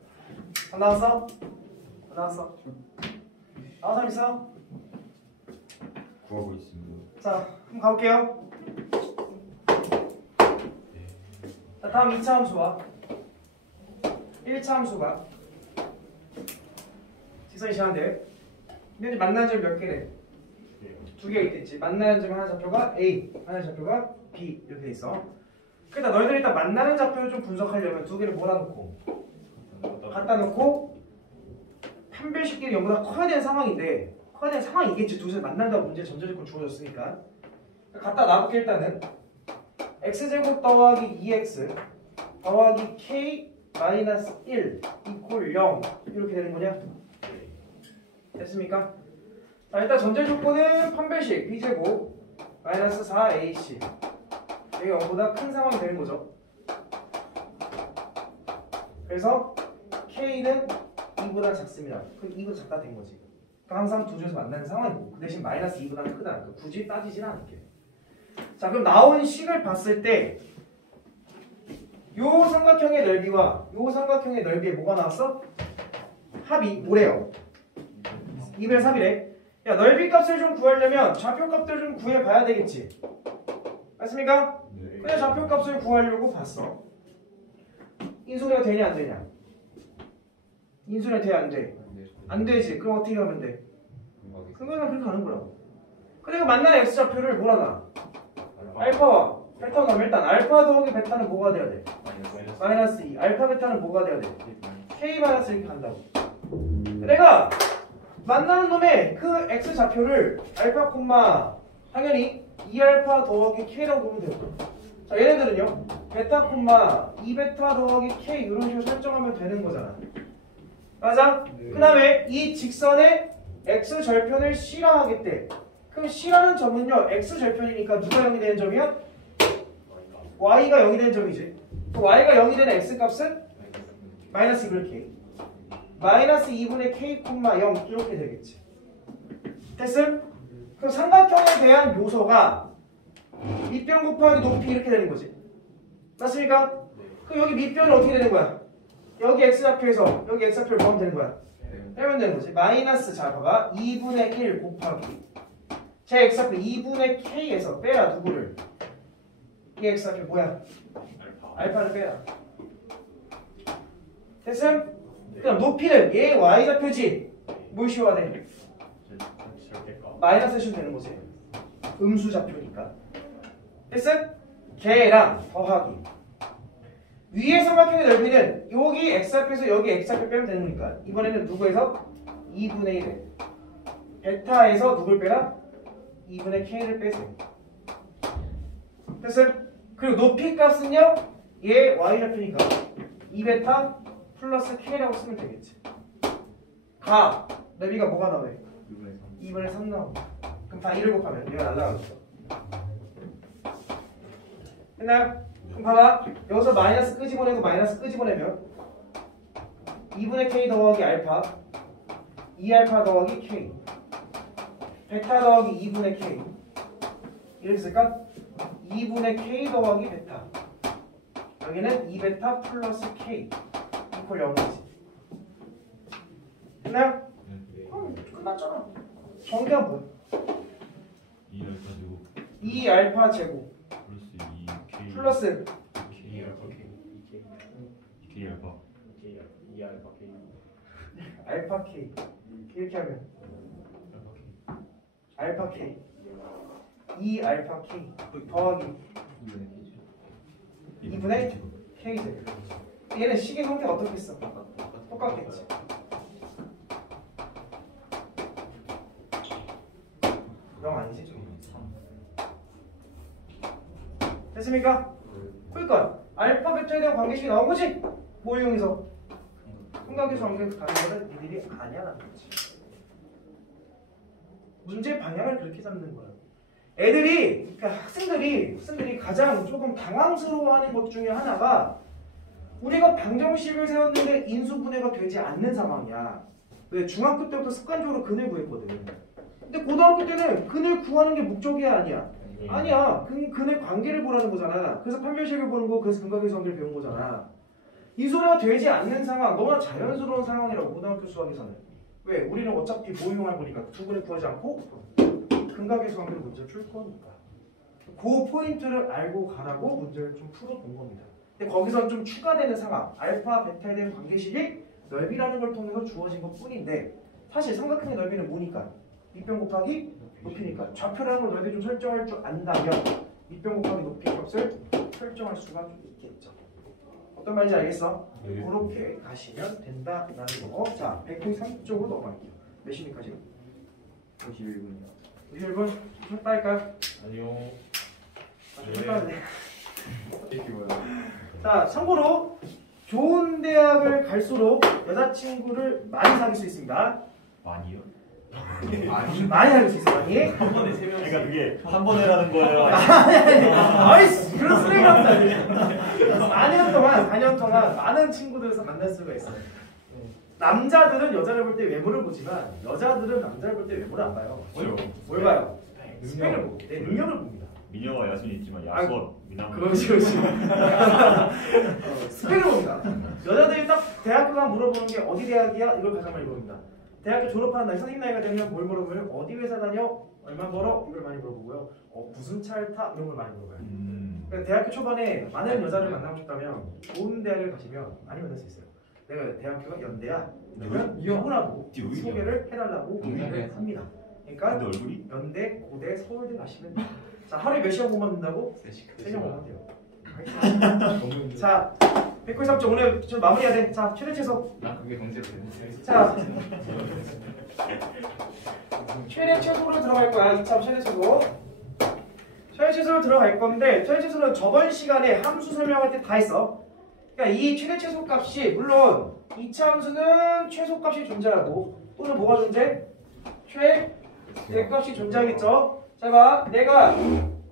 답 나왔어? 안 나왔어? 나온 사람 있어? 구하고 있습니다. 자, 한번 가볼게요. 자, 다음 2차 함수와 1차 함수가 직선이 지나는데 근데 만나는 점이 몇 개래? 두 개 있겠지. 만나는 점 하나 좌표가 A, 하나 좌표가 B 이렇게 돼 있어. 그러니까 너희들이 일단 만나는 좌표를 좀 분석하려면 두 개를 몰아놓고 갖다 놓고 판별식끼리 연보다 커야 되는 상황인데 커야 되는 상황이겠지. 두세 만난다고 문제 전제조건 주어졌으니까 갖다 놔볼게. 일단은 x제곱 더하기 2x 더하기 k 마이너스 1 이퀄 0 이렇게 되는 거냐? 됐습니까? 자, 일단 전제조건은 판별식 b제곱 마이너스 4ac 이게 0보다 큰 상황이 되는 거죠. 그래서 k는 2보다 작습니다. 그럼 2보다 작다 된 거지. 그러니까 항상 두 줄에서 만나는 상황이고 그 대신 마이너스 2보다는 크다. 그러니까 굳이 따지지는 않을게. 자, 그럼 나온 식을 봤을 때 요 삼각형의 넓이와 요 삼각형의 넓이에 뭐가 나왔어? 합이 뭐래요? 2분의 3이래. 야, 넓이 값을 좀 구하려면 좌표 값들 좀 구해봐야 되겠지. 맞습니까? 네. 그냥 좌표 값을 구하려고 봤어. 인수분해가 되냐 안 되냐? 인수분해 돼 안 돼? 안 되지. 그럼 어떻게 하면 돼? 그거는 그렇게 하는 거라고. 그리고 만나는 x좌표를 몰아놔. 알파와 베타 넣으면 일단 알파 더하기 베타는 뭐가 돼야 돼? 마이너스 2. 알파 베타는 뭐가 돼야 돼? k 마이너스 이렇게 간다고. 내가 만나는 놈의 그 x좌표를 알파 콤마 당연히 2알파 더하기 k라고 보면 돼요. 자, 얘네들은요 베타 콤마 2베타 더하기 k 이런 식으로 설정하면 되는 거잖아. 맞아? 그 다음에 이 직선의 x절편을 C라 하겠대. 그럼 C라는 점은요 x절편이니까 누가 0이 되는 점이야? y가 0이 되는 점이지. 그 y가 0이 되는 x값은 마이너스 2분의 k 마이너스 2분의 k, 0 이렇게 되겠지. 됐음? 그럼 삼각형에 대한 요소가 밑변 곱하기 높이 이렇게 되는 거지. 맞습니까? 그럼 여기 밑변은 어떻게 되는 거야? 여기 x좌표에서 여기 x좌표를 뭐 하면 되는 거야? 빼면 되는 거지. 마이너스 좌표가 2분의 1 곱하기 제 x좌표 2분의 k에서 빼라. 누구를? 이 x좌표 뭐야? 알파를 빼라. 됐음? 그럼 높이는 얘 y좌표지. 뭘 씌워야 돼? 마이너스 씌우면 되는 거지. 음수좌표니까. 됐음? 걔랑 더하기 위의 삼각형의 넓이는 여기 x좌표에서 여기 x좌표 빼면 되는 거니까 이번에는 누구에서? 2분의 1에 베타에서 누굴 빼라? 2분의 k를 빼세요. 됐음? 그리고 높이 값은요 얘 y좌표니까 2베타 플러스 k라고 쓰면 되겠지. 가 넓이가 뭐가 나와요? 2분의 3 나오고 그럼 다 1을 곱하면 얘가 날라가겠어. 됐나요? 그럼 봐봐. 여기서 마이너스 끄집어내고 마이너스 끄집어내면 2분의 k 더하기 알파 2알파 더하기 k 베타 더하기 2분의 k 이렇게 쓸까? 2분의 k 더하기 베타 여기는 2베타 플러스 k 이퀄 0이지. 됐나요? 끝났잖아. 정리하면 뭐야? 2알파 제곱 플러스 알파 k 이렇게 하면 알파 k 2알파 k 더하기 2분의 k 제곱. 얘는 식의 형태가 어떻겠어? 똑같겠지. 그럼 아니지? 됐습니까? 그러니까 알파 베타에 대한 관계식이 나온 거지? 뭘 이용해서? 삼각계수 관계에서 다른 거는 니들이 아니야라는 거지. 문제 방향을 그렇게 잡는 거야. 애들이, 그러니까 학생들이 가장 조금 당황스러워하는 것 중에 하나가 우리가 방정식을 세웠는데 인수분해가 되지 않는 상황이야. 왜? 중학교 때부터 습관적으로 근을 구했거든. 근데 고등학교 때는 근을 구하는 게 목적이 아니야. 아니야. 근의 관계를 보라는 거잖아. 그래서 판별식을 보는 거, 그래서 근각계수 관계를 배운 거잖아. 인수분해가 되지 않는 상황, 너무나 자연스러운 상황이라고 고등학교 수학에서는. 왜? 우리는 어차피 뭐 이용할 거니까 두 근을 구하지 않고 근각계수 관계를 문제 풀 거니까. 그 포인트를 알고 가라고 문제를 좀 풀어본 겁니다. 근데 거기서 좀 추가되는 상황, 알파, 베타에 대한 관계식이 넓이라는 걸 통해서 주어진 것 뿐인데 사실 삼각형의 넓이는 뭐니까? 밑변 곱하기 높이니까 좌표라는 걸 너희들이 좀 설정할 줄 안다면 밑변 곱하기 높이 값을 설정할 수가 좀 있겠죠. 어떤 말인지 알겠어? 네. 그렇게 가시면 된다라는 거. 자, 193쪽으로 넘어갈게요. 몇 시니까지? 51분이요. 51분? 좀 빨까요? 아니요. 좀 빨네. 이게 뭐야? 자, 참고로 좋은 대학을 갈수록 여자친구를 많이 사귈 수 있습니다. 많이요? 많이 사귈 수 있어요, 많이. 한 번에 3명씩. 그러니까 그게 한 번에라는 거예요. 아이씨, 그런 소리 같다. 4년 동안 많은 친구들에서 만날 수가 있어요. 남자들은 여자를 볼 때 외모를 보지만 여자들은 남자를 볼 때 외모를 안 봐요. 뭘 봐요? 스펙을 보고 내 능력을 봅니다. 미녀와 야순이 있지만 야수원 미남. 그렇지. 스펙을 봅니다. 여자들이 딱 대학교 가면 물어보는 게 어디 대학이야? 이걸 가장 많이 물어봅니다. 대학교 졸업하는 날 선생님 나이가 되면 뭘 물어보면 어디 회사 다녀? 얼마 벌어? 이걸 많이 물어보고요. 무슨 차를 타? 이런 걸 많이 물어봐요. 그러니까 대학교 초반에 많은 여자를 만나고 싶다면 좋은 대학을 가시면 많이 만날 수 있어요. 내가 대학교가 연대야. 그러면 누구라도 소개를 해달라고 얘기를 합니다. 그러니까 근데 얼굴이? 연대, 고대, 서울대 가시면 돼요. 자, 하루에 몇 시간 공부한다고? 3시간 공부하면 돼요. 자, 193쪽 오늘 좀 마무리해야 돼. 자, 최대 최소. 난 그게 강제로 되는데. 자, 최대 최소로 들어갈 거야. 이참 최대 최소. 최대 최소로 들어갈 건데 최대 최소는 저번 시간에 함수 설명할 때 다 했어. 그러니까 이 최대 최소 값이 물론 이차함수는 최소값이 존재하고 또는 뭐가 존재? 최대값이 존재하겠죠. 자, 봐. 내가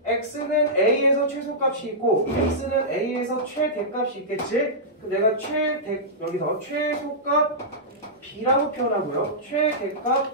x는 a에서 최소값이 있고 x는 a에서 최대값이 있겠지. 그럼 내가 여기서 최소값 b라고 표현하고요. 최대값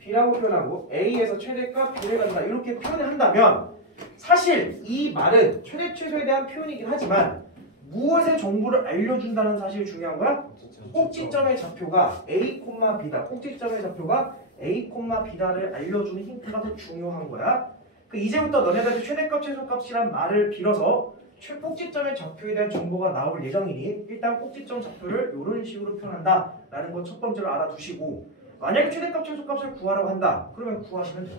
b라고 표현하고 a에서 최대값 b를 갖는다. 이렇게 표현을 한다면 사실 이 말은 최대 최소에 대한 표현이긴 하지만 무엇의 정보를 알려준다는 사실이 중요한 거야? 꼭지점의 좌표가 a, b다. 꼭지점의 좌표가 a, b다를 알려주는 힌트가 더 중요한 거야. 이제부터 너네들이 최대값, 최소값이란 말을 빌어서 꼭지점의 좌표에 대한 정보가 나올 예정이니 일단 꼭지점 좌표를 이런 식으로 표현한다 라는 거 첫 번째로 알아두시고 만약에 최대값, 최소값을 구하라고 한다 그러면 구하시면 돼요.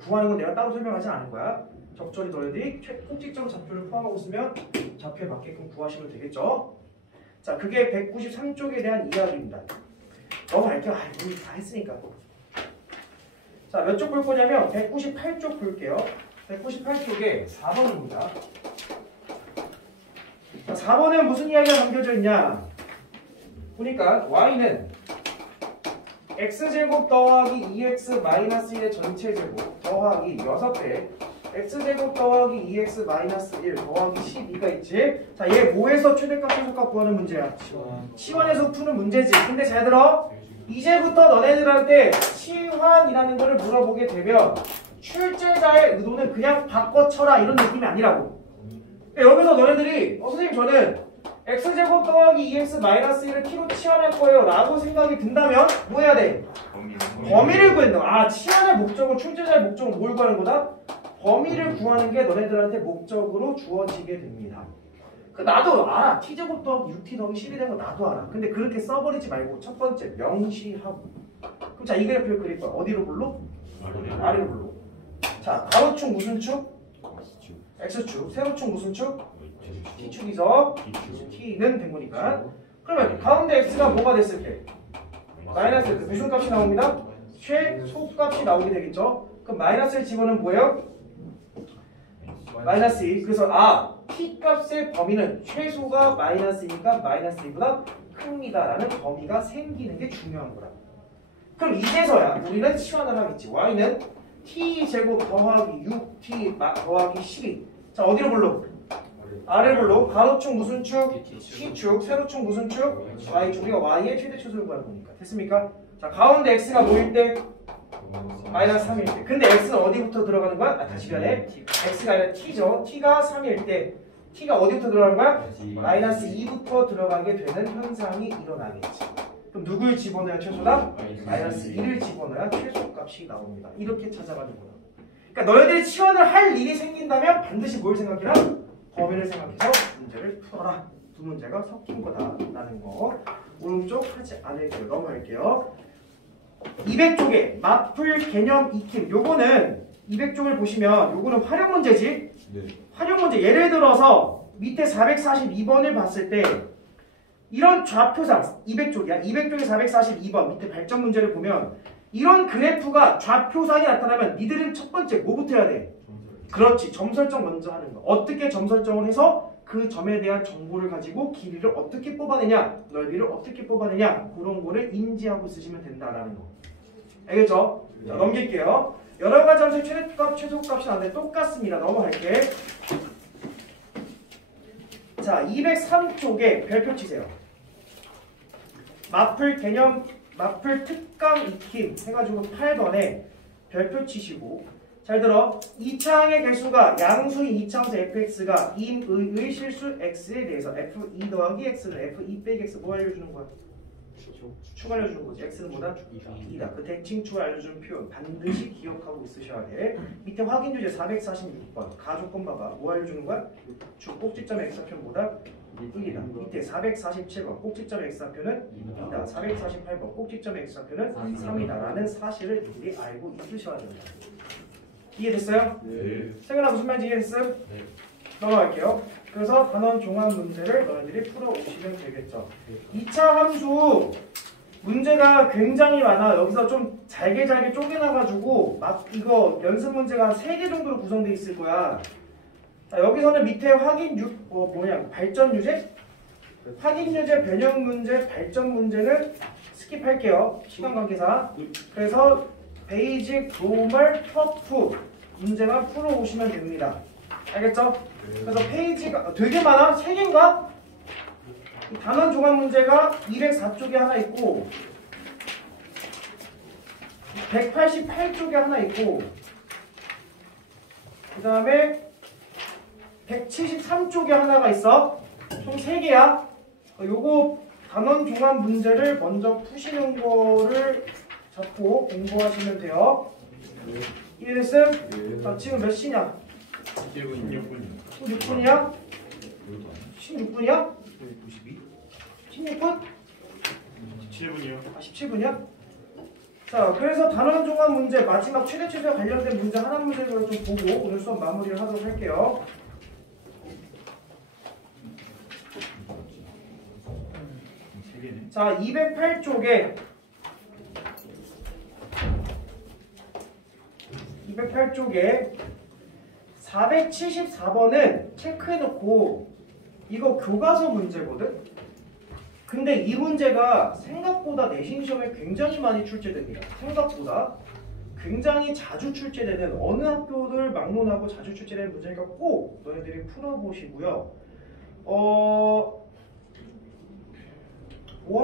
구하는 건 내가 따로 설명하지 않을 거야. 적절히 너희들이 꼭지점 좌표를 포함하고 있으면 좌표에 맞게끔 구하시면 되겠죠. 자, 그게 193쪽에 대한 이야기입니다. 넘어갈게요. 우리 다 했으니까. 자, 몇 쪽 볼 거냐면 198쪽 볼게요. 198쪽에 4번입니다. 자, 4번은 무슨 이야기가 담겨져 있냐? 보니까 y는 x제곱 더하기 2x-1의 전체 제곱 더하기 6배 x제곱 더하기 2x-1 더하기 12가 있지? 자, 얘 뭐에서 최대값, 최소값 구하는 문제야? 치환에서 푸는 문제지. 근데 잘 들어. 이제부터 너네들한테 치환이라는 거를 물어보게 되면 출제자의 의도는 그냥 바꿔 쳐라 이런 느낌이 아니라고. 여기서 너네들이 선생님 저는 x제곱 더하기 2x-1을 t로 치환할 거예요 라고 생각이 든다면 뭐 해야 돼? 범위를 구한다. 치환의 목적은 출제자의 목적은 뭘 구하는 거다? 범위를 구하는 게 너네들한테 목적으로 주어지게 됩니다. 나도 알아. t제곱 더하기 6t 더하기 10이 된 거 나도 알아. 근데 그렇게 써버리지 말고 첫 번째 명시하고. 그럼 자, 이 그래프를 그릴 거야. 어디로 볼로? 아래로 볼로. 자, 가로축 무슨 축? x축. 세로축 무슨 축? t축이죠. t는 된 거니까. 그러면 가운데 x가 뭐가 됐을 때? 마이너스 x. 무슨 값이 나옵니다? 최소값이 나오게 되겠죠. 그럼 마이너스를 집어넣으면 뭐예요? 마이너스 2. 그래서 t 값의 범위는 최소가 마이너스니까 마이너스 2보다 큽니다 라는 범위가 생기는 게 중요한 거라. 그럼 이제서야 우리는 치환을 하겠지. y는 t제곱 더하기 6t 더하기 12. 자, 어디로 볼로? 아래로 볼로. 가로축 무슨 축? t축. 세로축 무슨 축? y축. 우리가 y의 최대 최소를 구하는 거니까. 됐습니까? 자, 가운데 x가 뭐일 때? 마이너스 3일 때. 근데 x는 어디부터 들어가는 거야? 다시 변해. x가 아니라 t죠. t가 3일 때 t가 어디부터 들어가는 거야? 마이너스 2부터 들어가게 되는 현상이 일어나겠지. 그럼 누굴 집어넣어야 최소다? 마이너스 2를 집어넣어야 최소값이 나옵니다. 이렇게 찾아가는 거야. 그러니까 너희들이 치환을 할 일이 생긴다면 반드시 뭘 생각해라? 범위를 생각해서 문제를 풀어라. 두 문제가 섞인 거다라는 거. 오른쪽 하지 않을게요. 넘어갈게요. 200쪽에 마플 개념 익힘. 요거는 200쪽을 보시면 요거는 활용 문제지. 네. 활용 문제. 예를 들어서 밑에 442번을 봤을 때 이런 좌표상 200쪽이야. 200쪽에 442번 밑에 발전 문제를 보면 이런 그래프가 좌표상이 나타나면 니들은 첫 번째 뭐부터 해야 돼? 그렇지. 점 설정 먼저 하는 거. 어떻게 점 설정을 해서 그 점에 대한 정보를 가지고 길이를 어떻게 뽑아내냐, 넓이를 어떻게 뽑아내냐, 그런 거를 인지하고 쓰시면 된다라는 거. 알겠죠? 자, 넘길게요. 여러 가지 함수의 최대값, 최소값이 나는데 똑같습니다. 넘어갈게. 자, 203쪽에 별표 치세요. 마플 개념, 마플 특강 익힘 해가지고 8번에 별표 치시고, 잘 들어. 2차항의 개수가 양수인 2차함수 fx가 임의의 실수 x에 대해서 f2 더하기 x는 f2 빼기 x 뭐 알려주는 거야? 축 알려주는 거지. x는 뭐다? 2다. 그 대칭축을 알려주는 표현 반드시 기억하고 있으셔야 돼. 밑에 확인 주제 446번 가조건 봐봐. 뭐 알려주는 거야? 축 꼭지점 x좌표는 뭐다? 1이다. 밑에 447번 꼭지점 x좌표는 2다. 448번 꼭지점 x좌표는 3이다 라는 사실을 미리 알고 있으셔야 된다. 이해됐어요? 네. 생각나 무슨 말인지 이해됐어요? 네. 넘어갈게요. 그래서 단원 종합 문제를 너희들이 풀어오시면 되겠죠. 2차 함수 문제가 굉장히 많아. 여기서 좀 잘게 쪼개놔가지고 막 이거 연습 문제가 한 3개 정도로 구성되어 있을 거야. 자, 여기서는 밑에 확인 발전 유제? 확인 유제, 변형 문제, 발전 문제는 스킵할게요. 시간 관계상. 그래서 베이직, 노멀, 터프 문제만 풀어오시면 됩니다. 알겠죠? 그래서 페이지가 되게 많아. 3개인가? 단원 종합 문제가 204쪽에 하나 있고 188쪽에 하나 있고 그 다음에 173쪽에 하나가 있어. 총 3개야. 요거 단원 종합 문제를 먼저 푸시는 거를 잡고 공부하시면 돼요. 이해됐음? 자, 지금 몇 시냐? 16분이야? 16분이야? 16분? 17분이요. 아, 17분이야? 자, 그래서 단원 종합 문제 마지막 최대 최소에 관련된 문제 하나 문제를 좀 보고 오늘 수업 마무리를 하도록 할게요. 자, 208쪽에 474번은 체크해놓고 이거 교과서 문제거든? 근데 이 문제가 생각보다 내신 시험에 굉장히 많이 출제됩니다. 생각보다 굉장히 자주 출제되는 어느 학교들 막론하고 자주 출제되는 문제니까 꼭 너희들이 풀어보시고요. 뭐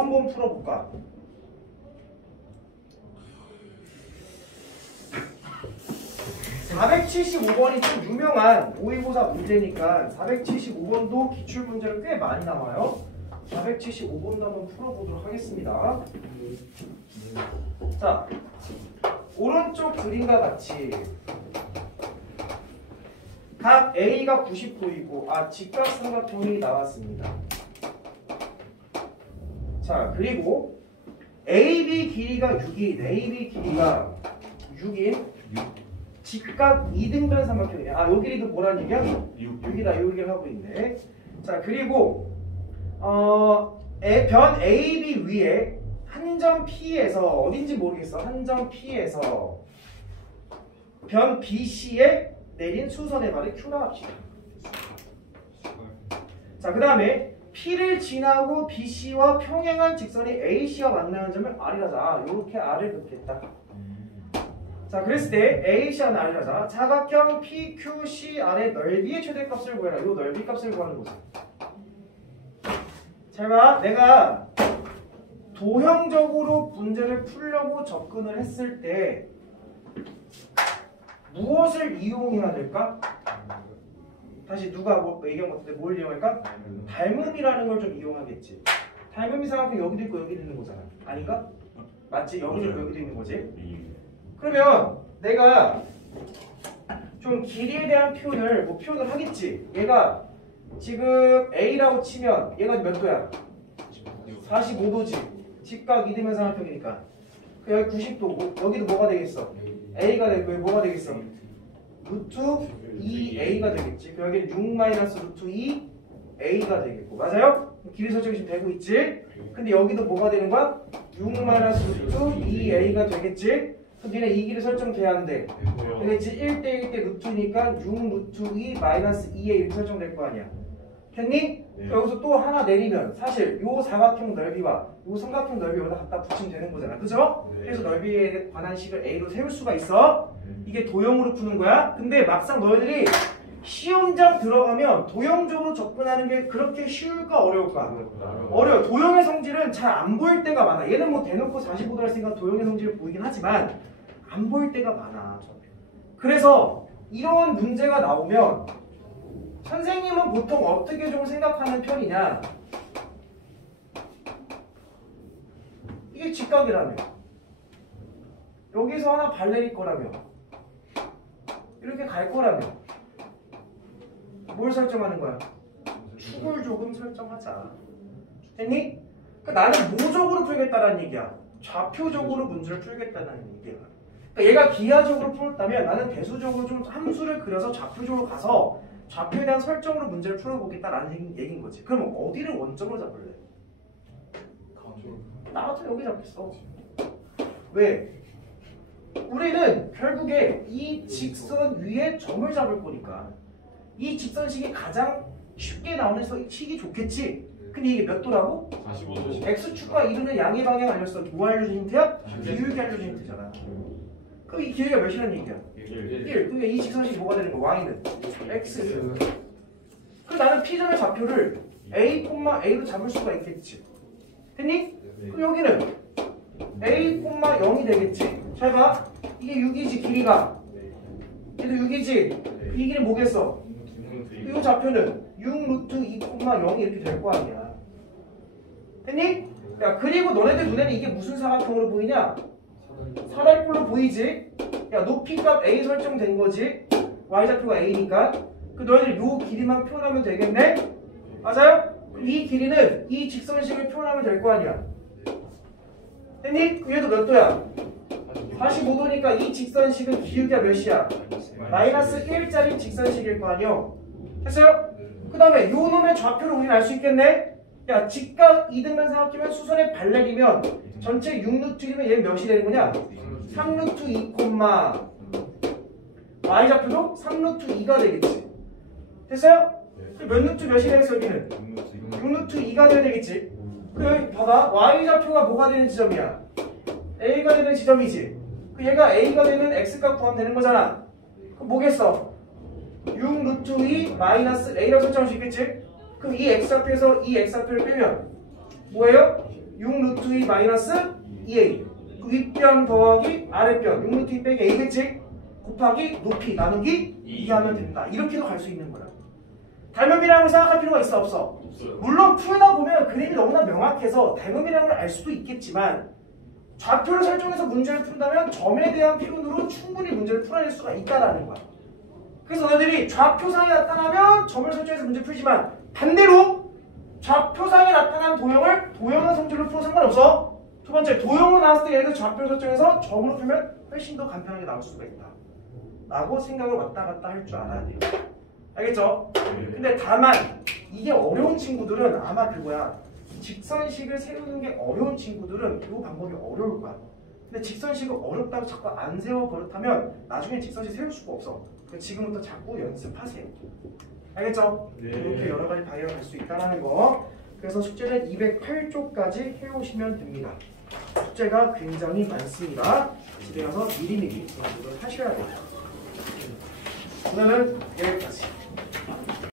한번 풀어볼까? 475번이 좀 유명한 모의고사 문제니까 475번도 기출문제를 꽤 많이 나와요. 475번도 한번 풀어보도록 하겠습니다. 자, 오른쪽 그림과 같이 각 A가 90도이고 직각삼각형이 나왔습니다. 자, 그리고 AB 길이가 6인, AB 길이가 6인 직각 2등변 삼각형이네. 요 길이도 뭐라는 얘기야? 6이다. 요 얘기를 하고 있네. 자, 그리고 변 AB 위에 한 점 P에서 어딘지 모르겠어. 한 점 P에서 변 BC에 내린 수선의 발을 Q라 합시다. 자, 그 다음에 P를 지나고 BC와 평행한 직선이 AC와 만나는 점을 R이라자. 이렇게 R을 긋겠다. 자, 그랬을 때 AC와 R을 하자. 사각형 PQCR의 넓이의 최대값을 구해라. 이 넓이 값을 구하는 거죠. 잘 봐. 내가 도형적으로 문제를 풀려고 접근을 했을 때 무엇을 이용해야 될까? 다시 누가 얘기한 것 같은데 뭘 이용할까? 닮음이라는 걸 좀 이용하겠지. 닮음이 사각형 여기도 있고 여기도 있는 거잖아. 아닌가? 맞지? 여기도 있고 여기도 있는 거지. 그러면 내가 좀 길이에 대한 표현을 뭐 표현을 하겠지. 얘가 지금 A라고 치면 얘가 몇 도야? 45도지. 직각 이등변 삼각형이니까. 그 여기 90도. 여기도 뭐가 되겠어? A가 되고 여기 뭐가 되겠어? 루트 2A가 되겠지. 그 여기는 6 마이너스 루트 2A가 되겠고. 맞아요? 길이 설정이 지금 되고 있지. 근데 여기도 뭐가 되는 거야? 6 마이너스 루트 2A가 되겠지. 그럼 니네 이 길이 설정돼야 하는데 되겠지? 1대1 대 루트니까 6 루트 2 마이너스 2A 이렇게 설정될 거 아니야. 됐니? 네. 여기서 또 하나 내리면 사실 요 사각형 넓이와 요 삼각형 넓이 여기다 갖다 붙이면 되는 거잖아. 그죠? 네. 그래서 넓이에 관한 식을 A로 세울 수가 있어. 이게 도형으로 푸는 거야. 근데 막상 너희들이 시험장 들어가면 도형적으로 접근하는 게 그렇게 쉬울까 어려울까? 어려워. 도형의 성질은 잘 안 보일 때가 많아. 얘는 뭐 대놓고 45도 했으니까 도형의 성질을 보이긴 하지만 안 보일 때가 많아. 그래서 이런 문제가 나오면 선생님은 보통 어떻게 좀 생각하는 편이냐? 이게 직각이라며. 여기서 하나 발레릴 거라며. 이렇게 갈 거라며. 뭘 설정하는 거야? 축을 조금 설정하자. 됐니? 그러니까 나는 뭐적으로 풀겠다라는 얘기야. 좌표적으로 문제를 풀겠다는 얘기야. 그러니까 얘가 기하적으로 풀었다면 나는 대수적으로 좀 함수를 그려서 좌표적으로 가서 좌표에 대한 설정으로 문제를 풀어보겠다라는 얘기인 거지. 그럼 어디를 원점으로 잡을래? 나 같으면 여기 잡겠어. 왜? 우리는 결국에 이 직선 위에 점을 잡을 거니까 이 직선식이 가장 쉽게 나오는 식이 좋겠지. 근데 이게 몇 도라고? 45도. X축과 이루는 양의 방향 아니었어? 뭐 알려준 힌트야? 기울기 알려준 힌트잖아. 그럼 이 기울기가 몇이라는 얘기야? 1. 그러니까 이 직선식이 뭐가 되는 거야? Y는 X. 그럼 나는 P점의 좌표를 A, A로 잡을 수가 있겠지. 됐니? 그럼 여기는 A, 0이 되겠지. 잘 봐. 이게 6이지 길이가. 얘도 6이지. 이 길이 뭐겠어? 이 좌표는 6 루트 2, 0이 이렇게 될 거 아니야. 됐니? 야, 그리고 너네들 눈에는 이게 무슨 사각형으로 보이냐? 사다리꼴로 보이지? 야, 높이값 A 설정된 거지? Y좌표가 A니까. 그 너희들 요 길이만 표현하면 되겠네? 맞아요? 이 길이는 이 직선식을 표현하면 될 거 아니야. 됐니? 그 얘도 몇 도야? 45도니까 이 직선식은 기울기가 몇이야? 마이너스 1짜리 직선식일 거 아니요? 됐어요? 그 다음에 요 놈의 좌표를 우리는 알 수 있겠네? 야, 직각 이등변 삼각형이면 수선의 발레리면 전체 6루트이면 얘는 몇이 되는 거냐? 3루트 2, Y좌표도 3루트 2가 되겠지. 됐어요? 몇 루트 몇이 되겠어 여기는? 6루트 2가 돼야 되겠지. 그 여기 봐봐. Y좌표가 뭐가 되는 지점이야? A가 되는 지점이지. 그 얘가 A가 되는 X값 구하면 되는 거잖아. 그럼 뭐겠어? 6 루트 2 마이너스 A라고 설정할 수 있겠지? 그럼 이 X좌표에서 이 X좌표를 빼면 뭐예요? 6 루트 2 마이너스 2A. 그 윗변 더하기 아랫변 6 루트 2 빼기 A겠지? 곱하기 높이 나누기 2 하면 된다. 이렇게도 갈 수 있는 거야. 닮음이라는 생각할 필요가 있어 없어? 물론 풀다 보면 그림이 너무나 명확해서 닮음이라는 걸 알 수도 있겠지만 좌표를 설정해서 문제를 푼다면 점에 대한 표현으로 충분히 문제를 풀어낼 수가 있다라는 거야. 그래서 너희들이 좌표상에 나타나면 점을 설정해서 문제 풀지만 반대로 좌표상에 나타난 도형을 도형의 성질로 풀어 상관없어. 두 번째, 도형으로 나왔을 때 얘를 좌표 설정해서 점으로 풀면 훨씬 더 간편하게 나올 수가 있다 라고 생각을 왔다 갔다 할 줄 알아야 돼요. 알겠죠? 근데 다만 이게 어려운 친구들은 아마 그거야. 직선식을 세우는 게 어려운 친구들은 이 방법이 어려울 거야. 근데 직선식을 어렵다고 자꾸 안 세워 버릇하면 나중에 직선식 세울 수가 없어. 그러니까 지금부터 자꾸 연습하세요. 알겠죠? 네. 이렇게 여러 가지 방향을 갈 수 있다는 거. 그래서 숙제는 208쪽까지 해오시면 됩니다. 숙제가 굉장히 많습니다. 집에 가서 미리미리 공부를 하셔야 돼요. 오늘은 여기까지.